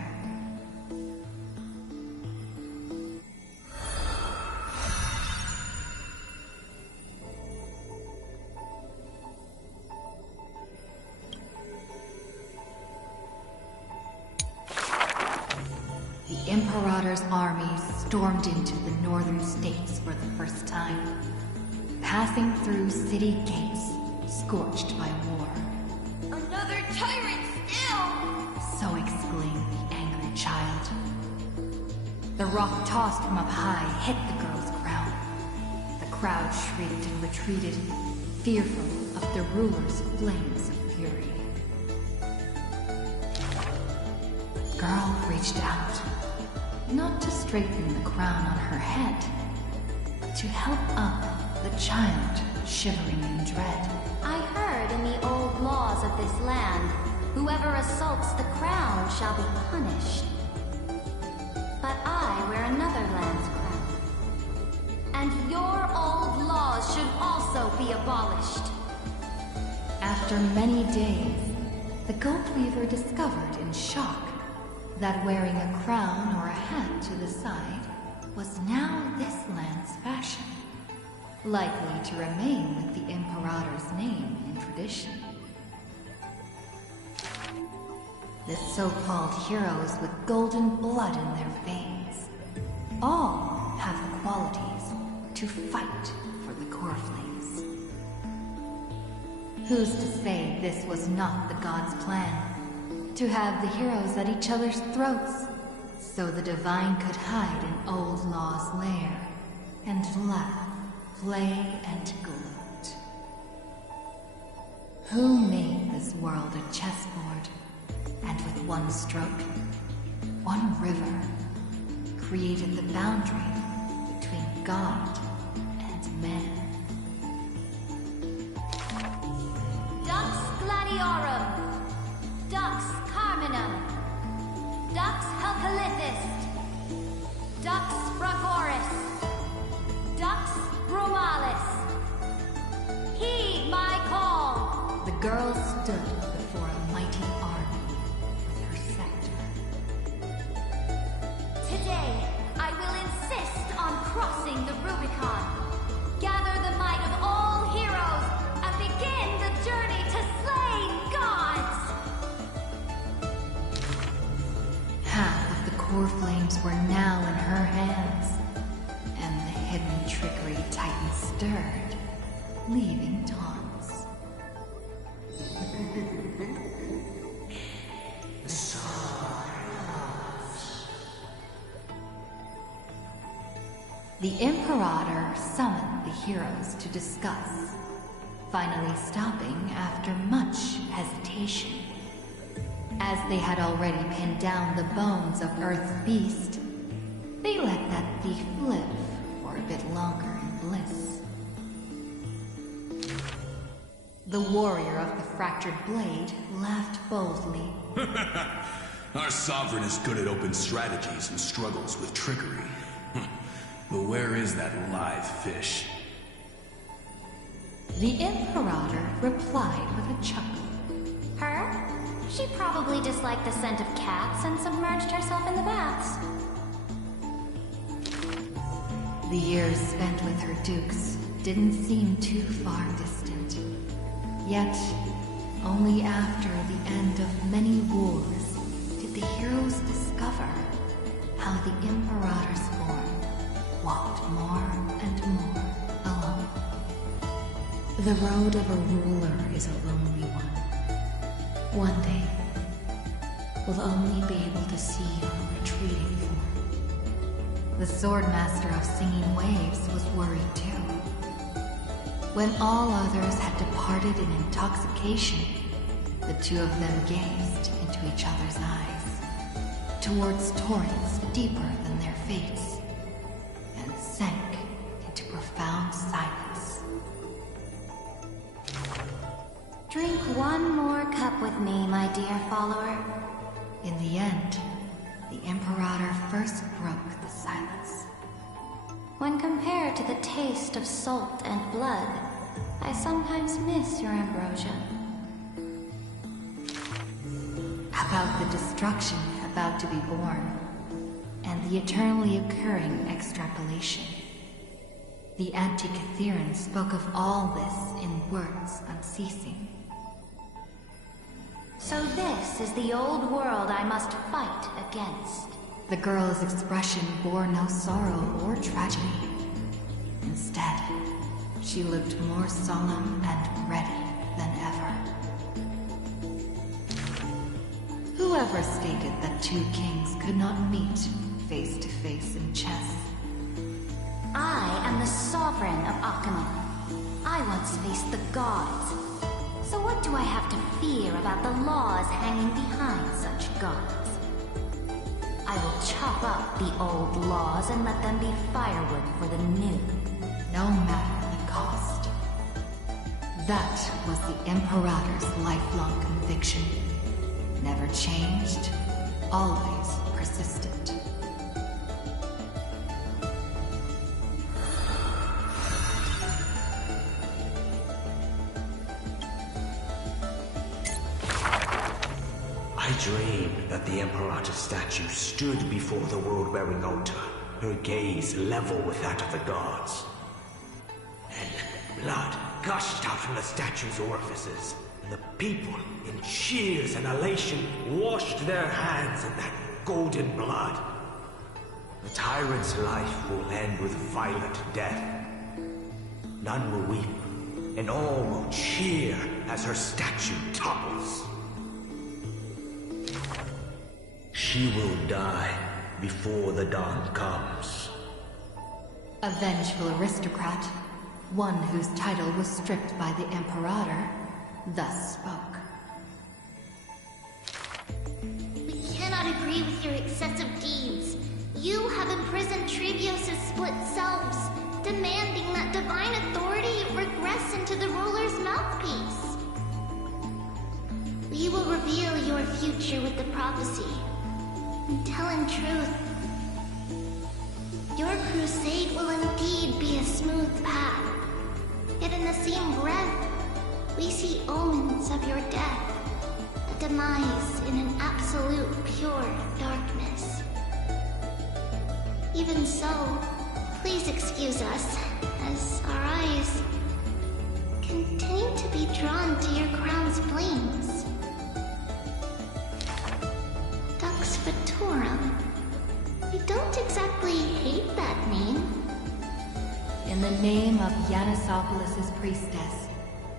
Imperator's armies stormed into the northern states for the first time, passing through city gates scorched by war. Another tyrant still! So exclaimed the angry child. The rock tossed from up high hit the girl's crown. The crowd shrieked and retreated, fearful of the ruler's flames of fury. The girl reached out, not to straighten the crown on her head, but to help up the child shivering in dread. I heard in the old laws of this land, whoever assaults the crown shall be punished. But I wear another land's crown. And your old laws should also be abolished. After many days, the Gold Weaver discovered in shock that wearing a crown or a hat to the side was now this land's fashion, likely to remain with the Imperator's name in tradition. The so-called heroes with golden blood in their veins all have the qualities to fight for the core flames. Who's to say this was not the gods' plan? To have the heroes at each other's throats, so the divine could hide in old law's lair and laugh, play, and gloat. Who made this world a chessboard, and with one stroke, one river, created the boundary between God and man? Dux Gladiorum, Dux Carminum, Dux Helcalithist, Dux Fragoris, Dux Brumalis. Heed my call! The girl stood before a mighty army with her scepter. Today, I will insist on crossing the Rubicon. Gather the might of all heroes and begin the journey to slay gods! Half of the core flames were now in her hands, and the hidden trickery Titan stirred, leaving taunts. The Imperator summoned the heroes to discuss, finally stopping after much hesitation. As they had already pinned down the bones of Earth's beast, they let that thief live for a bit longer in bliss. The warrior of the fractured blade laughed boldly. Our sovereign is good at open strategies and struggles with trickery. But where is that live fish? The Imperator replied with a chuckle. Her? She probably disliked the scent of cats and submerged herself in the baths. The years spent with her dukes didn't seem too far distant. Yet, only after the end of many wars did the heroes discover how the Imperator's form walked more and more alone. The road of a ruler is a lonely one. One day, we'll only be able to see your retreating form. The Swordmaster of Singing Waves was worried too. When all others had departed in intoxication, the two of them gazed into each other's eyes, towards torrents deeper than their fates, and sank into profound silence. Drink one more cup with me, my dear follower. In the end, the Imperator first broke the silence. When compared to the taste of salt and blood, I sometimes miss your ambrosia. About the destruction about to be born, and the eternally occurring extrapolation. The Antikytheran spoke of all this in words unceasing. So this is the old world I must fight against. The girl's expression bore no sorrow or tragedy. Instead, she looked more solemn and ready than ever. Whoever stated that two kings could not meet face to face in chess? I am the sovereign of Akamon. I once faced the gods. So what do I have to fear about the laws hanging behind such gods? I will chop up the old laws and let them be firewood for the new. No matter the cost. That was the Imperator's lifelong conviction. Never changed, always persistent. I dreamed that the Imperator's statue stood before the world-wearing altar, her gaze level with that of the gods. And blood gushed out from the statue's orifices, and the people, in cheers and elation, washed their hands in that golden blood. The tyrant's life will end with violent death. None will weep, and all will cheer as her statue topples. She will die before the dawn comes. A vengeful aristocrat, one whose title was stripped by the Imperator, thus spoke. We cannot agree with your excessive deeds. You have imprisoned Trevios' split selves, demanding that divine authority regress into the ruler's mouthpiece. We will reveal your future with the prophecy. And tell in truth, your crusade will indeed be a smooth path. Yet in the same breath, we see omens of your death, a demise in an absolute pure darkness. Even so, please excuse us, as our eyes continue to be drawn to your crown's flames. I don't exactly hate that name. In the name of Yanisopoulos' priestess,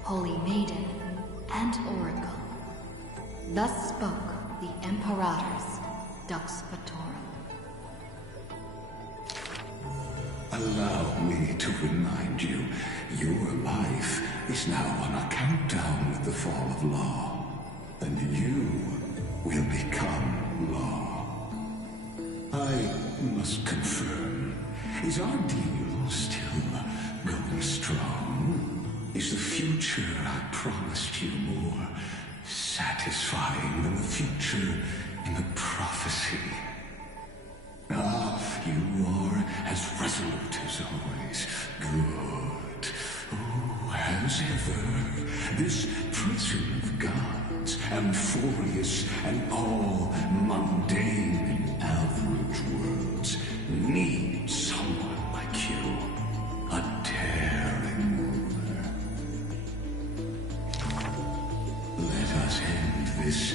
Holy Maiden, and Oracle, thus spoke the Imperator's Dux Patorum. Allow me to remind you, your life is now on a countdown with the fall of law, and you will become law. I must confirm, is our deal still going strong? Is the future I promised you more satisfying than the future in the prophecy? Ah, you are as resolute as always. Good. Oh, as ever, this prison of gods, Amphorius and all mundane and average worlds, need someone like you. A daring ruler. Let us end this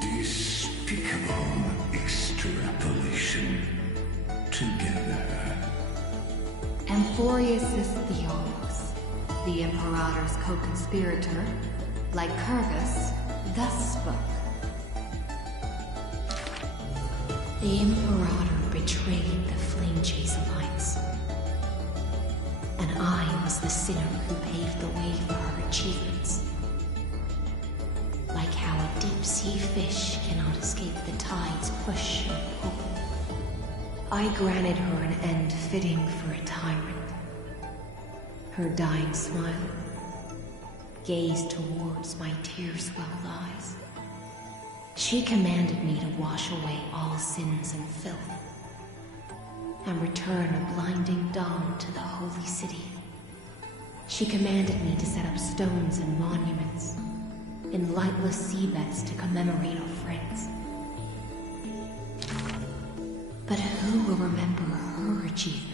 despicable extrapolation together. Amphorius is Theoros, the Imperator's co-conspirator, like Kurgus, thus spoke. The Imperator betrayed the Flame Chase Alliance. And I was the sinner who paved the way for her achievements. Like how a deep-sea fish cannot escape the tide's push and pull. I granted her an end fitting for a tyrant. Her dying smile gazed towards my tear-swelled eyes. She commanded me to wash away all sins and filth, and return a blinding dawn to the holy city. She commanded me to set up stones and monuments in lightless seabeds to commemorate our friends. But who will remember her achievements?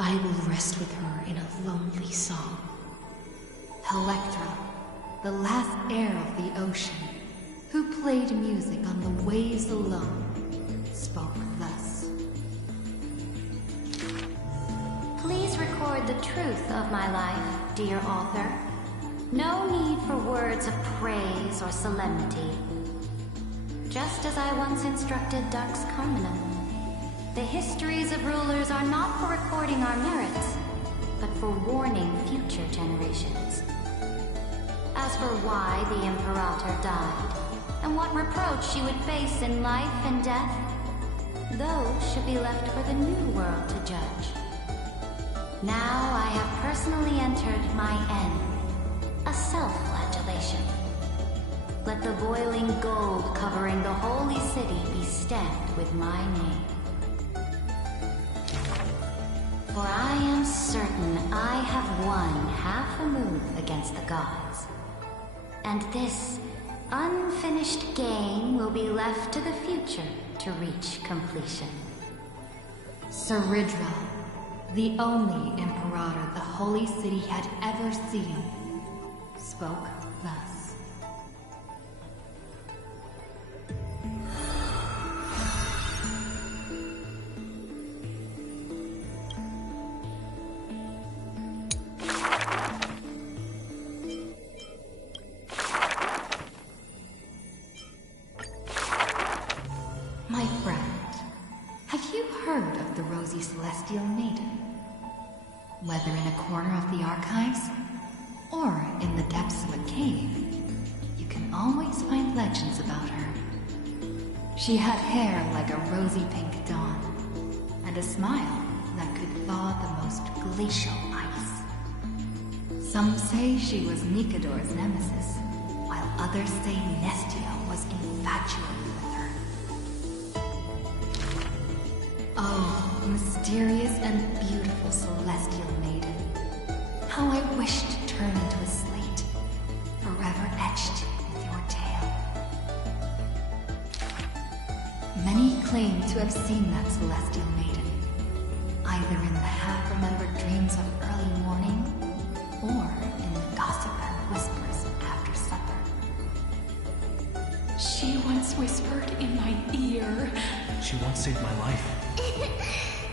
I will rest with her in a lonely song. Electra, the last heir of the ocean, who played music on the waves alone, spoke thus. Please record the truth of my life, dear author. No need for words of praise or solemnity. Just as I once instructed Dux Carmina, the histories of rulers are not for recording our merits, but for warning future generations. As for why the Imperator died, and what reproach she would face in life and death, those should be left for the new world to judge. Now I have personally entered my end, a self-flagellation. Let the boiling gold covering the holy city be stamped with my name. For I am certain I have won half a move against the gods. And this unfinished game will be left to the future to reach completion. Ceridra, the only Imperator the Holy City had ever seen, spoke thus. My friend, have you heard of the Rosy Celestial Maiden? Whether in a corner of the archives, or in the depths of a cave, you can always find legends about her. She had hair like a rosy pink dawn, and a smile that could thaw the most glacial ice. Some say she was Nikador's nemesis, while others say Nestia was infatuated with her. Oh, mysterious and beautiful celestial maiden. How I wish to turn into a slate, forever etched with your tale. Many claim to have seen that celestial maiden, either in the half-remembered dreams of early morning, or in the gossip and whispers after supper. She once whispered in my ear. She once saved my life.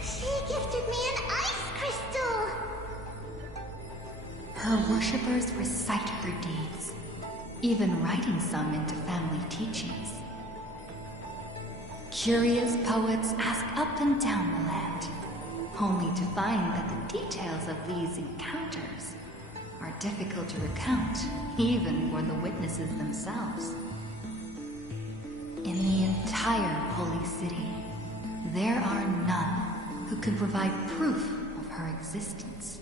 She gifted me an ice crystal! Her worshippers recite her deeds, even writing some into family teachings. Curious poets ask up and down the land, only to find that the details of these encounters are difficult to recount, even for the witnesses themselves. In the entire Holy City, there are none who can provide proof of her existence.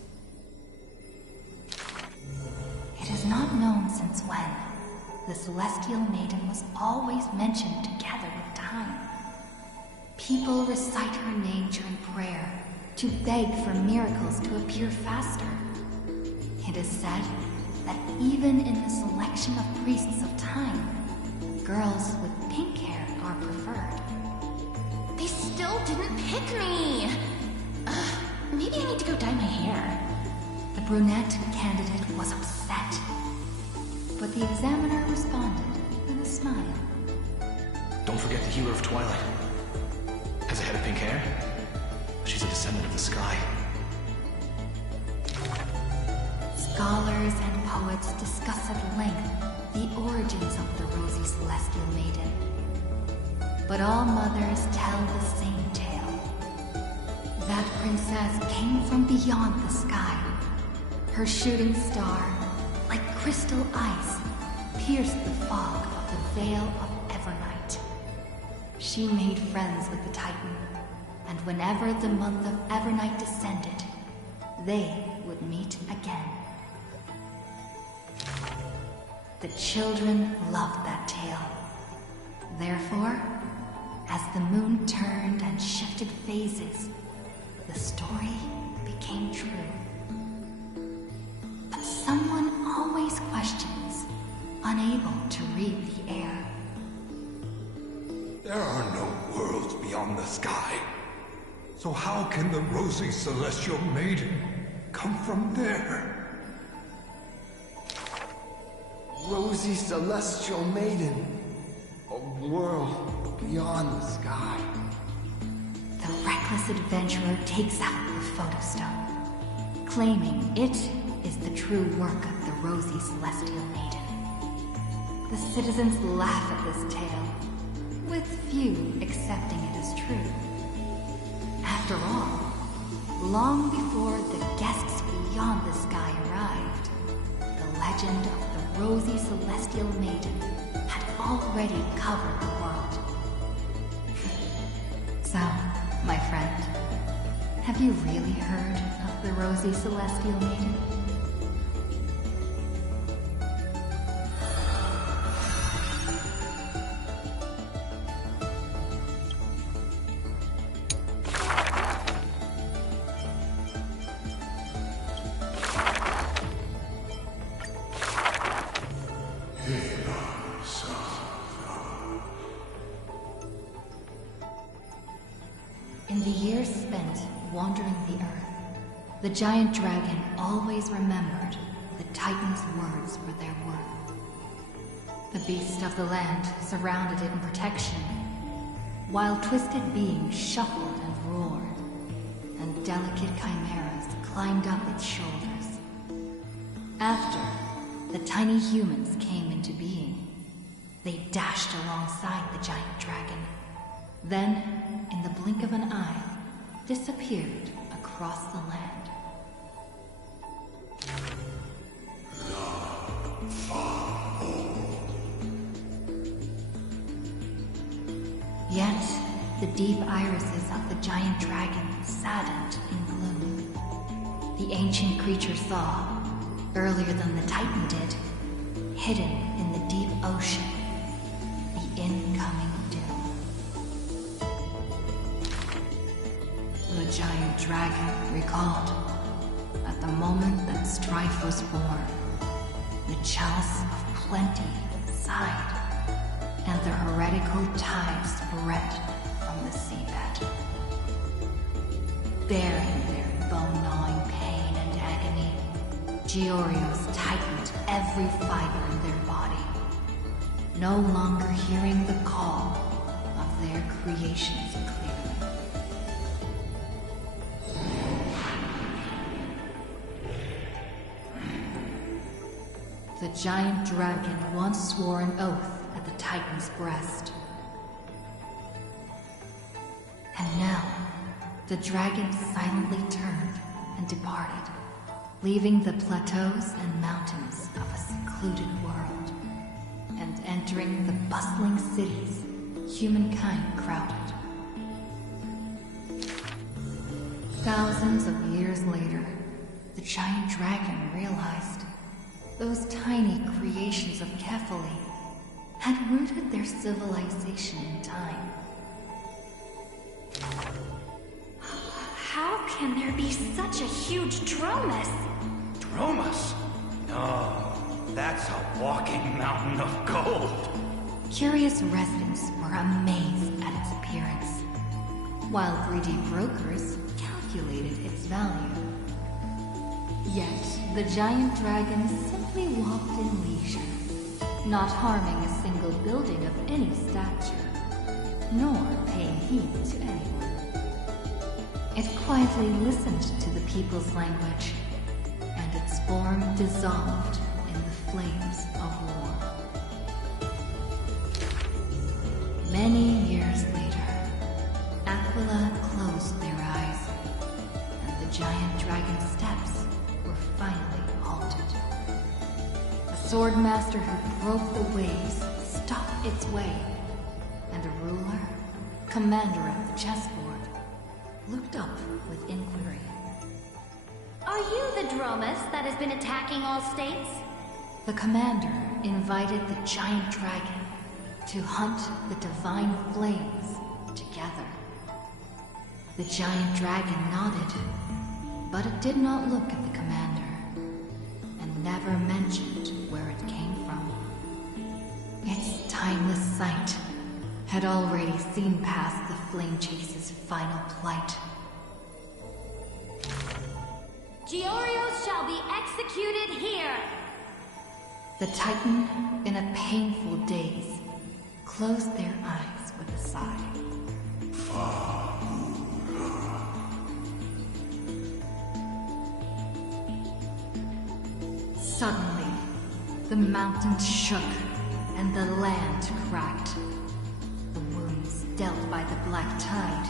It is not known since when the Celestial Maiden was always mentioned together with time. People recite her name during prayer to beg for miracles to appear faster. It is said that even in the selection of priests of time, girls with pink hair are preferred. They still didn't pick me! Maybe I need to go dye my hair. The brunette candidate was upset, but the examiner responded with a smile. Don't forget the Healer of Twilight. Has a head of pink hair? She's a descendant of the sky. Scholars and poets discuss at length the origins of the Rosy Celestial Maiden. But all mothers tell the same tale. That princess came from beyond the sky. Her shooting star, like crystal ice, pierced the fog of the Veil of Evernight. She made friends with the Titan, and whenever the month of Evernight descended, they would meet again. The children loved that tale. Therefore, as the moon turned and shifted phases, the story became true. But someone always questions, unable to read the air. There are no worlds beyond the sky. So how can the Rosy Celestial Maiden come from there? rosy celestial maiden. A world beyond the sky. The reckless adventurer takes out the photostone, claiming it is the true work of the rosy celestial maiden. The citizens laugh at this tale, with few accepting it as true. After all, long before the guests beyond the sky arrived, the legend of the rosy celestial maiden had already covered the world. So, my friend, have you really heard of the rosy celestial maiden? In the years spent wandering the earth, the giant dragon always remembered the Titan's words for their worth. The beast of the land surrounded it in protection, while twisted beings shuffled and roared, and delicate chimeras climbed up its shoulders. After the tiny humans came into being, they dashed alongside the giant dragon. Then, in the blink of an eye, disappeared across the land. Yet, the deep irises of the giant dragon saddened in gloom. The ancient creature saw, earlier than the Titan did, hidden in the deep ocean, the incoming doom. The giant dragon recalled, at the moment that strife was born, the chalice of plenty sighed, and the heretical tide spread from the seabed. Bearing their bone-gnawing pain and agony, Georios tightened every fiber in their body, no longer hearing the call of their creations clearly. The giant dragon once swore an oath at the Titan's breast. And now, the dragon silently turned and departed, leaving the plateaus and mountains of a secluded world, and entering the bustling cities humankind crowded. Thousands of years later, the giant dragon realized those tiny creations of Kefali had rooted their civilization in time. How can there be such a huge Dromus? Dromus? No, that's a walking mountain of gold. Curious residents were amazed at its appearance, while greedy brokers calculated its value. Yet, the giant dragon simply walked in leisure, not harming a single building of any stature, nor paying heed to anyone. It quietly listened to the people's language, and its form dissolved in the flames of war. Many years later, Aquila closed their eyes, and the giant dragon's steps were finally halted. A swordmaster who broke the waves stopped its way, and a ruler, commander of the chessboard, looked up with inquiry. Are you the Dromus that has been attacking all states? The commander invited the giant dragon to hunt the divine flames together. The giant dragon nodded, but it did not look at the commander, and never mentioned where it came from. Its timeless sight had already seen past the Flame Chase's final plight. Georios shall be executed here! The Titan, in a painful daze, closed their eyes with a sigh. Suddenly, the mountains shook and the land cracked. The wounds dealt by the Black Tide,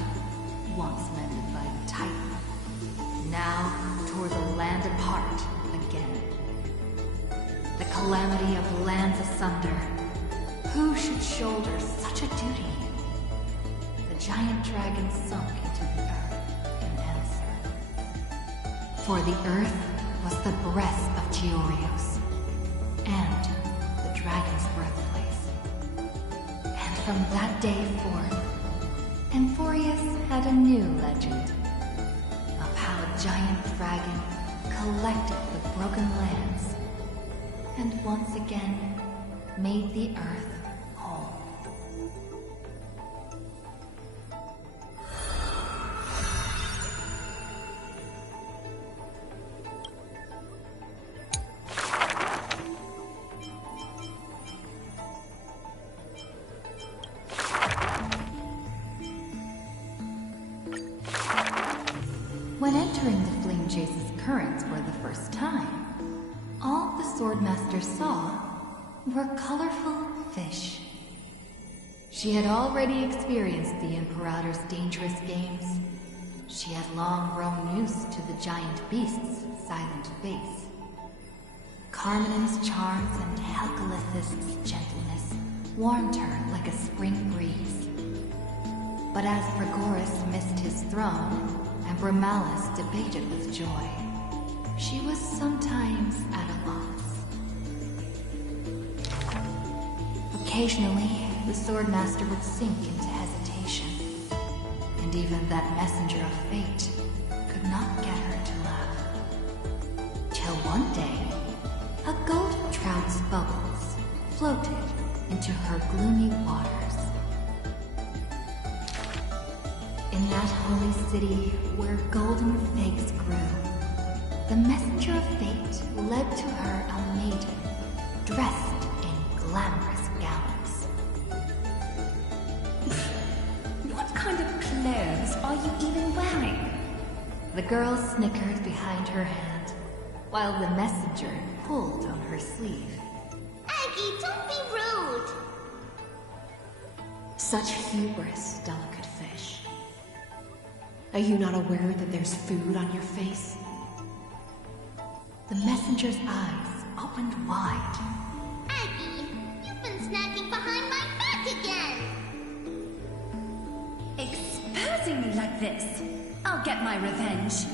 once mended by the Titan, now tore the land apart again. The calamity of lands asunder. Who should shoulder such a duty? The giant dragon sunk into the earth in answer. For the earth was the breast of Georios, and the dragon's birthplace. And from that day forth, Amphorius had a new legend of how a giant dragon collected the broken lands and once again made the earth whole. When entering the Flame Chase's currents for the first time, all the Swordmaster saw were colorful fish. She had already experienced the Imperator's dangerous games. She had long grown used to the giant beast's silent face. Carminan's charms and Helcalith's gentleness warmed her like a spring breeze. But as Pregoris missed his throne, and Bramalis debated with joy, she was sometimes at a loss. Occasionally, the Swordmaster would sink into hesitation, and even that messenger of fate could not get her to laugh. Till one day, a golden trout's bubbles floated into her gloomy waters. In that holy city where golden figs grew, the messenger of fate led to her a maiden dressed in glamorous gowns. What kind of clothes are you even wearing? The girl snickered behind her hand, while the messenger pulled on her sleeve. Aggie, don't be rude! Such hubris, delicate fish. Are you not aware that there's food on your face? The messenger's eyes opened wide. Aggie, you've been snacking behind my back again! Exposing me like this! I'll get my revenge.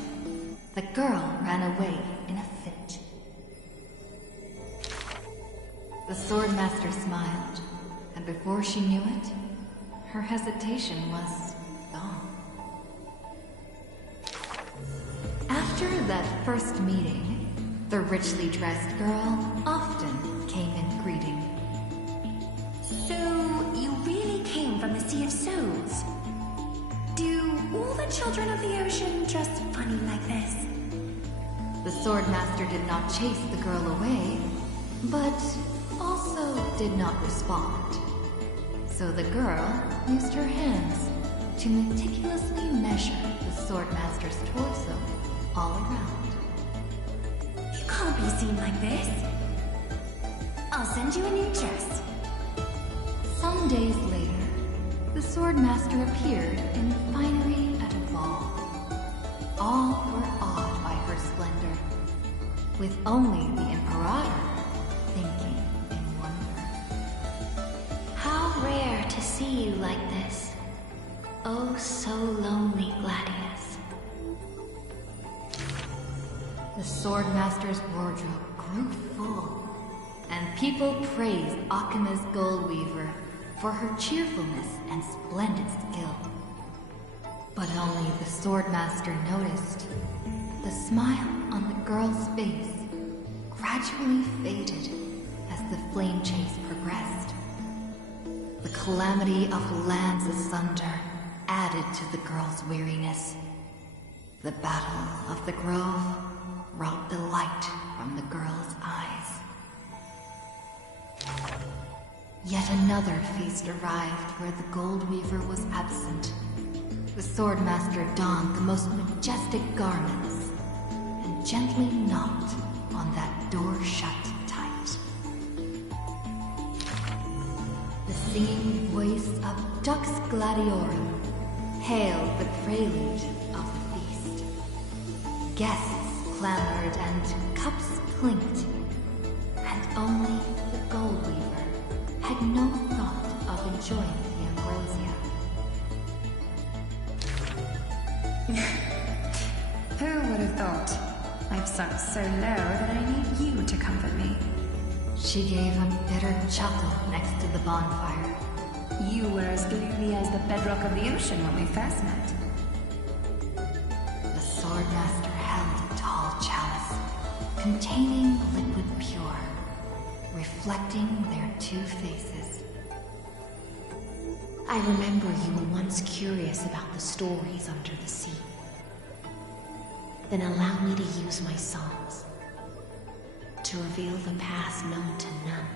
The girl ran away in a fit. The Swordmaster smiled, and before she knew it, her hesitation was gone. After that first meeting, the richly dressed girl often came in greeting. So, you really came from the Sea of Souls? Do all the children of the ocean dress funny like this? The Swordmaster did not chase the girl away, but also did not respond. So the girl used her hands to meticulously measure the Swordmaster's torso all around. You can't be seen like this. I'll send you a new dress. Some days later, the Swordmaster appeared in finery at a ball. All were awed by her splendor, with only the Imperator thinking in wonder. How rare to see you like this. Oh, so lonely, Gladius. The Swordmaster's wardrobe grew full, and people praised Akima's Goldweaver for her cheerfulness and splendid skill. But only the Swordmaster noticed the smile on the girl's face gradually faded as the flame chase progressed. The calamity of lands asunder added to the girl's weariness. The Battle of the Grove brought the light from the girl's eyes. Yet another feast arrived where the Gold Weaver was absent. The Swordmaster donned the most majestic garments and gently knocked on that door shut tight. The singing voice of Dux Gladiorum hailed the prelude of the feast. Guests clamored and cups clinked, and only the Gold Weaver had no thought of enjoying the ambrosia. Who would have thought? I've sunk so low that I need you to comfort me. She gave a bitter chuckle next to the bonfire. You were as gloomy as the bedrock of the ocean when we first met. The Swordmaster held a tall chalice containing liquid pure, reflecting their two faces. I remember you were once curious about the stories under the sea. Then allow me to use my songs to reveal the past known to none.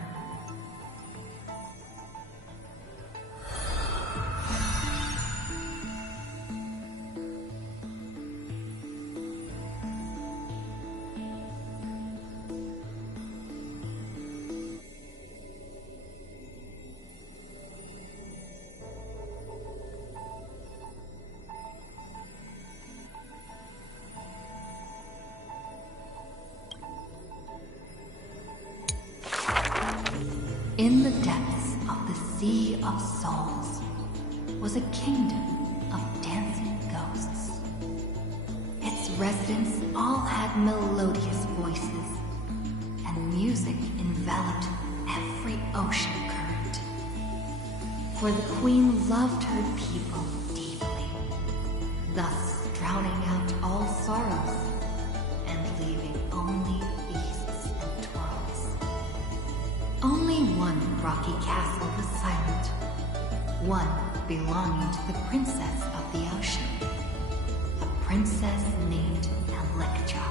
In the depths of the Sea of Souls was a kingdom of dancing ghosts. Its residents all had melodious voices, and music enveloped every ocean current. For the Queen loved her people deeply, thus drowning out all sorrows and leaving only feasts and twirls. Only one rocky castle was silent, one belonging to the princess of the ocean, a princess named Electra.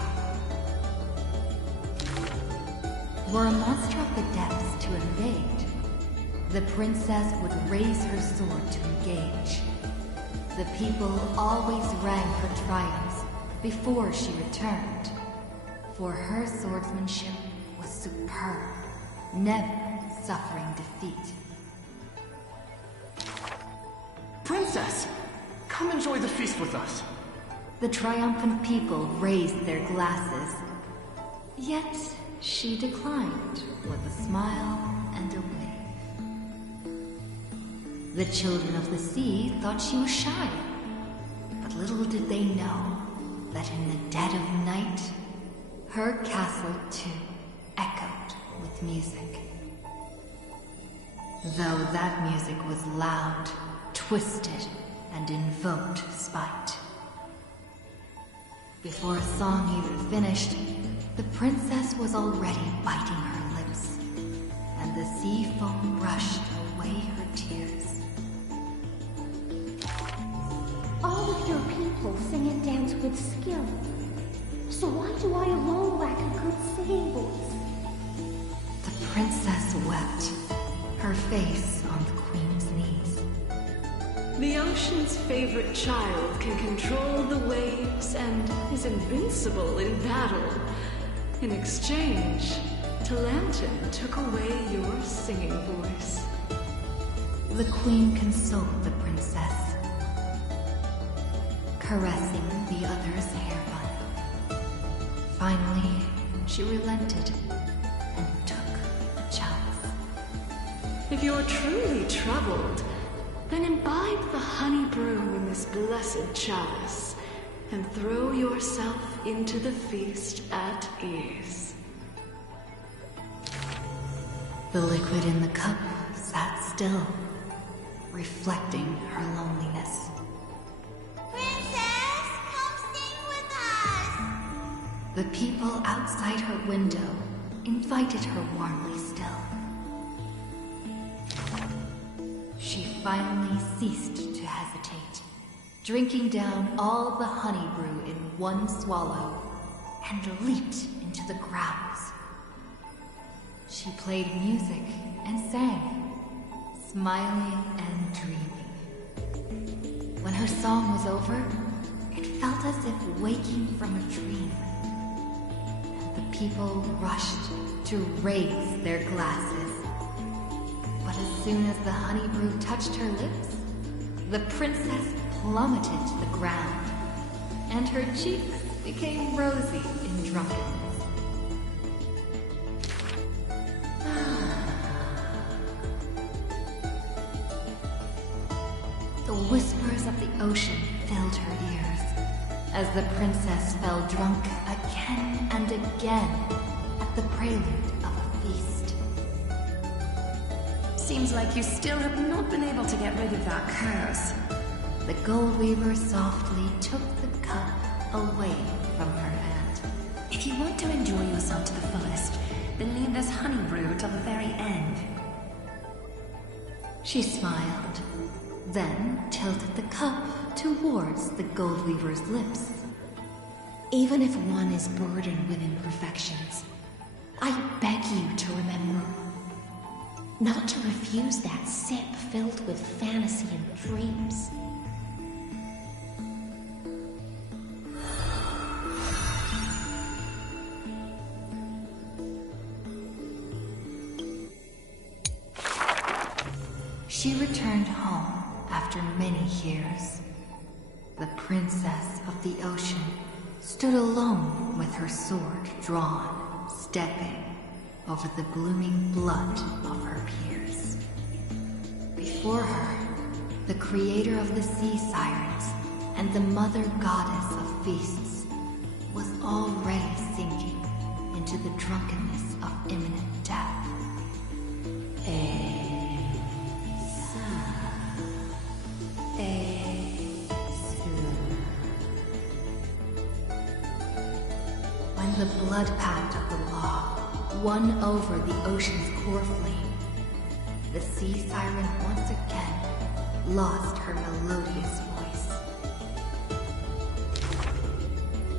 Were a monster of the depths to invade, the princess would raise her sword to engage. The people always rang her triumphs before she returned, for her swordsmanship was superb, never suffering defeat. Princess! Come enjoy the feast with us. The triumphant people raised their glasses, yet she declined with a smile and a wave. The children of the sea thought she was shy, but little did they know that in the dead of night, her castle too echoed with music. Though that music was loud, twisted, and invoked spite. Before a song even finished, the princess was already biting her lips, and the sea foam brushed away her tears. All of your people sing and dance with skill. So why do I alone lack a good singing voice? The princess wept, her face on the queen's knees. The ocean's favorite child can control the waves and is invincible in battle. In exchange, Talantin took away your singing voice. The queen consoled the princess, caressing the other's hair bun. Finally, she relented and took the chalice. If you're truly troubled, then imbibe the honey brew in this blessed chalice and throw yourself into the feast at ease. The liquid in the cup sat still, reflecting her loneliness. Princess, come sing with us! The people outside her window invited her warmly still. She finally ceased to hesitate, drinking down all the honey brew in one swallow, and leaped into the grounds. She played music and sang, smiling and dreaming. When her song was over, it felt as if waking from a dream. And the people rushed to raise their glasses. But as soon as the honey brew touched her lips, the princess plummeted to the ground, and her cheeks became rosy in drunkenness. The whispers of the ocean filled her ears, as the princess fell drunk again and again at the prelude of a feast. Seems like you still have not been able to get rid of that curse. The gold weaver softly took the cup away from her hand. If you want to enjoy yourself to the fullest, then leave this honey brew till the very end. She smiled, then tilted the cup towards the gold weaver's lips. Even if one is burdened with imperfections, I beg you to remember not to refuse that sip filled with fantasy and dreams. She returned home after many years. The princess of the ocean stood alone with her sword drawn, stepping over the blooming blood of her peers. Before her, the creator of the sea sirens and the mother goddess of feasts was already sinking into the drunkenness of imminent death. When the blood pact of the law won over the ocean's core flame, the sea siren once again lost her melodious voice.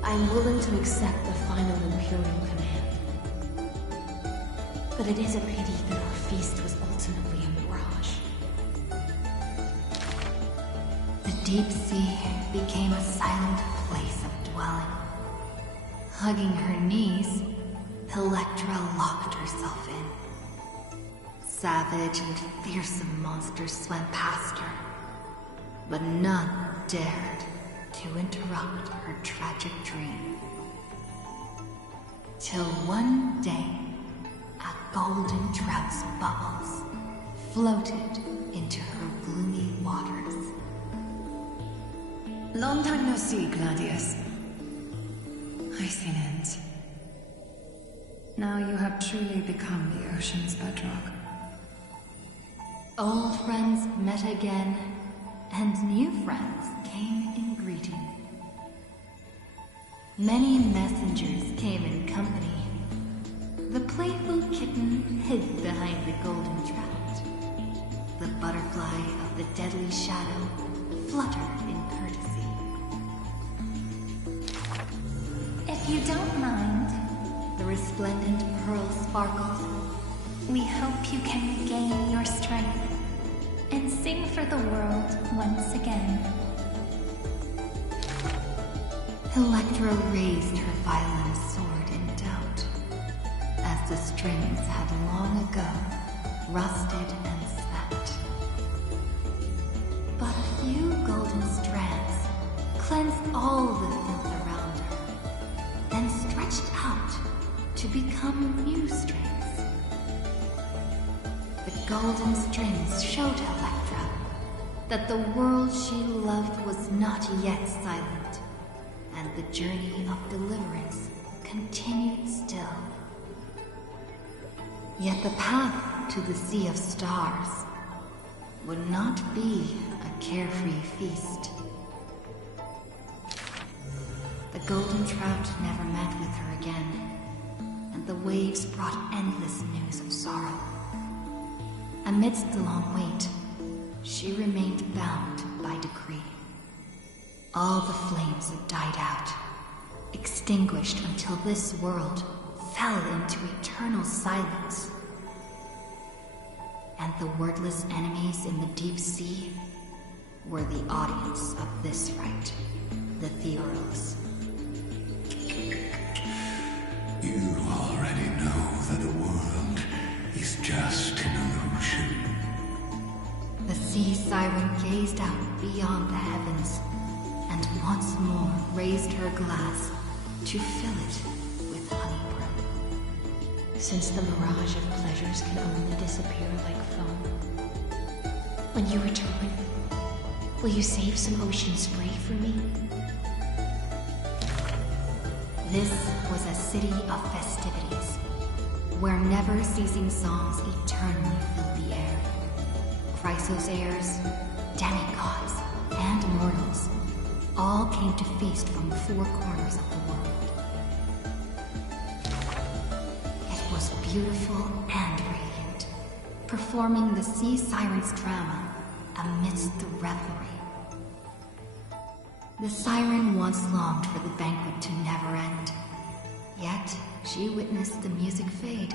I'm willing to accept the final Imperial command. But it is a pity that our feast was ultimately a mirage. The deep sea became a silent place of dwelling. Hugging her knees, Electra locked herself in. Savage and fearsome monsters swam past her, but none dared to interrupt her tragic dream. Till one day, a golden trout's bubbles floated into her gloomy waters. Long time no see, Gladius. I see an end. Now you have truly become the ocean's bedrock. Old friends met again, and new friends came in greeting. Many messengers came in company. The playful kitten hid behind the golden trout. The butterfly of the deadly shadow fluttered in courtesy. If you don't mind, the resplendent pearl sparkled. We hope you can regain your strength and sing for the world once again. Electra raised her violin sword in doubt, as the strings had long ago rusted and snapped. But a few golden strands cleansed all the filth around her, then stretched out to become new strings. The golden strings showed Electra that the world she loved was not yet silent, and the journey of deliverance continued still. Yet the path to the Sea of Stars would not be a carefree feast. The golden trout never met with her again, and the waves brought endless news of sorrow. Amidst the long wait, she remained bound by decree. All the flames had died out, extinguished until this world fell into eternal silence. and the wordless enemies in the deep sea were the audience of this rite, the Theoros. You already know that the world is just an illusion. The sea siren gazed out beyond the heavens, and once more raised her glass to fill it with honey brew. Since the mirage of pleasures can only disappear like foam, when you return, will you save some ocean spray for me? This was a city of festivities, where never-ceasing songs eternally filled the air. Chrysos heirs, demigods, and mortals all came to feast from the four corners of the world. It was beautiful and radiant, performing the sea siren's drama amidst the revelry. The siren once longed for the banquet to never end, yet she witnessed the music fade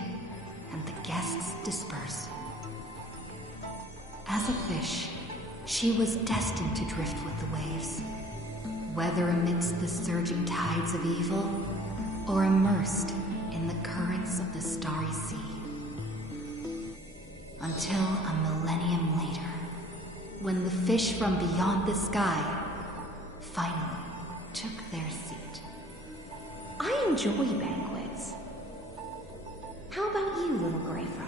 and the guests disperse. As a fish, she was destined to drift with the waves, whether amidst the surging tides of evil or immersed in the currents of the starry sea. Until a millennium later, when the fish from beyond the sky finally took their seat. I enjoy banquets. How about you, little gray fry?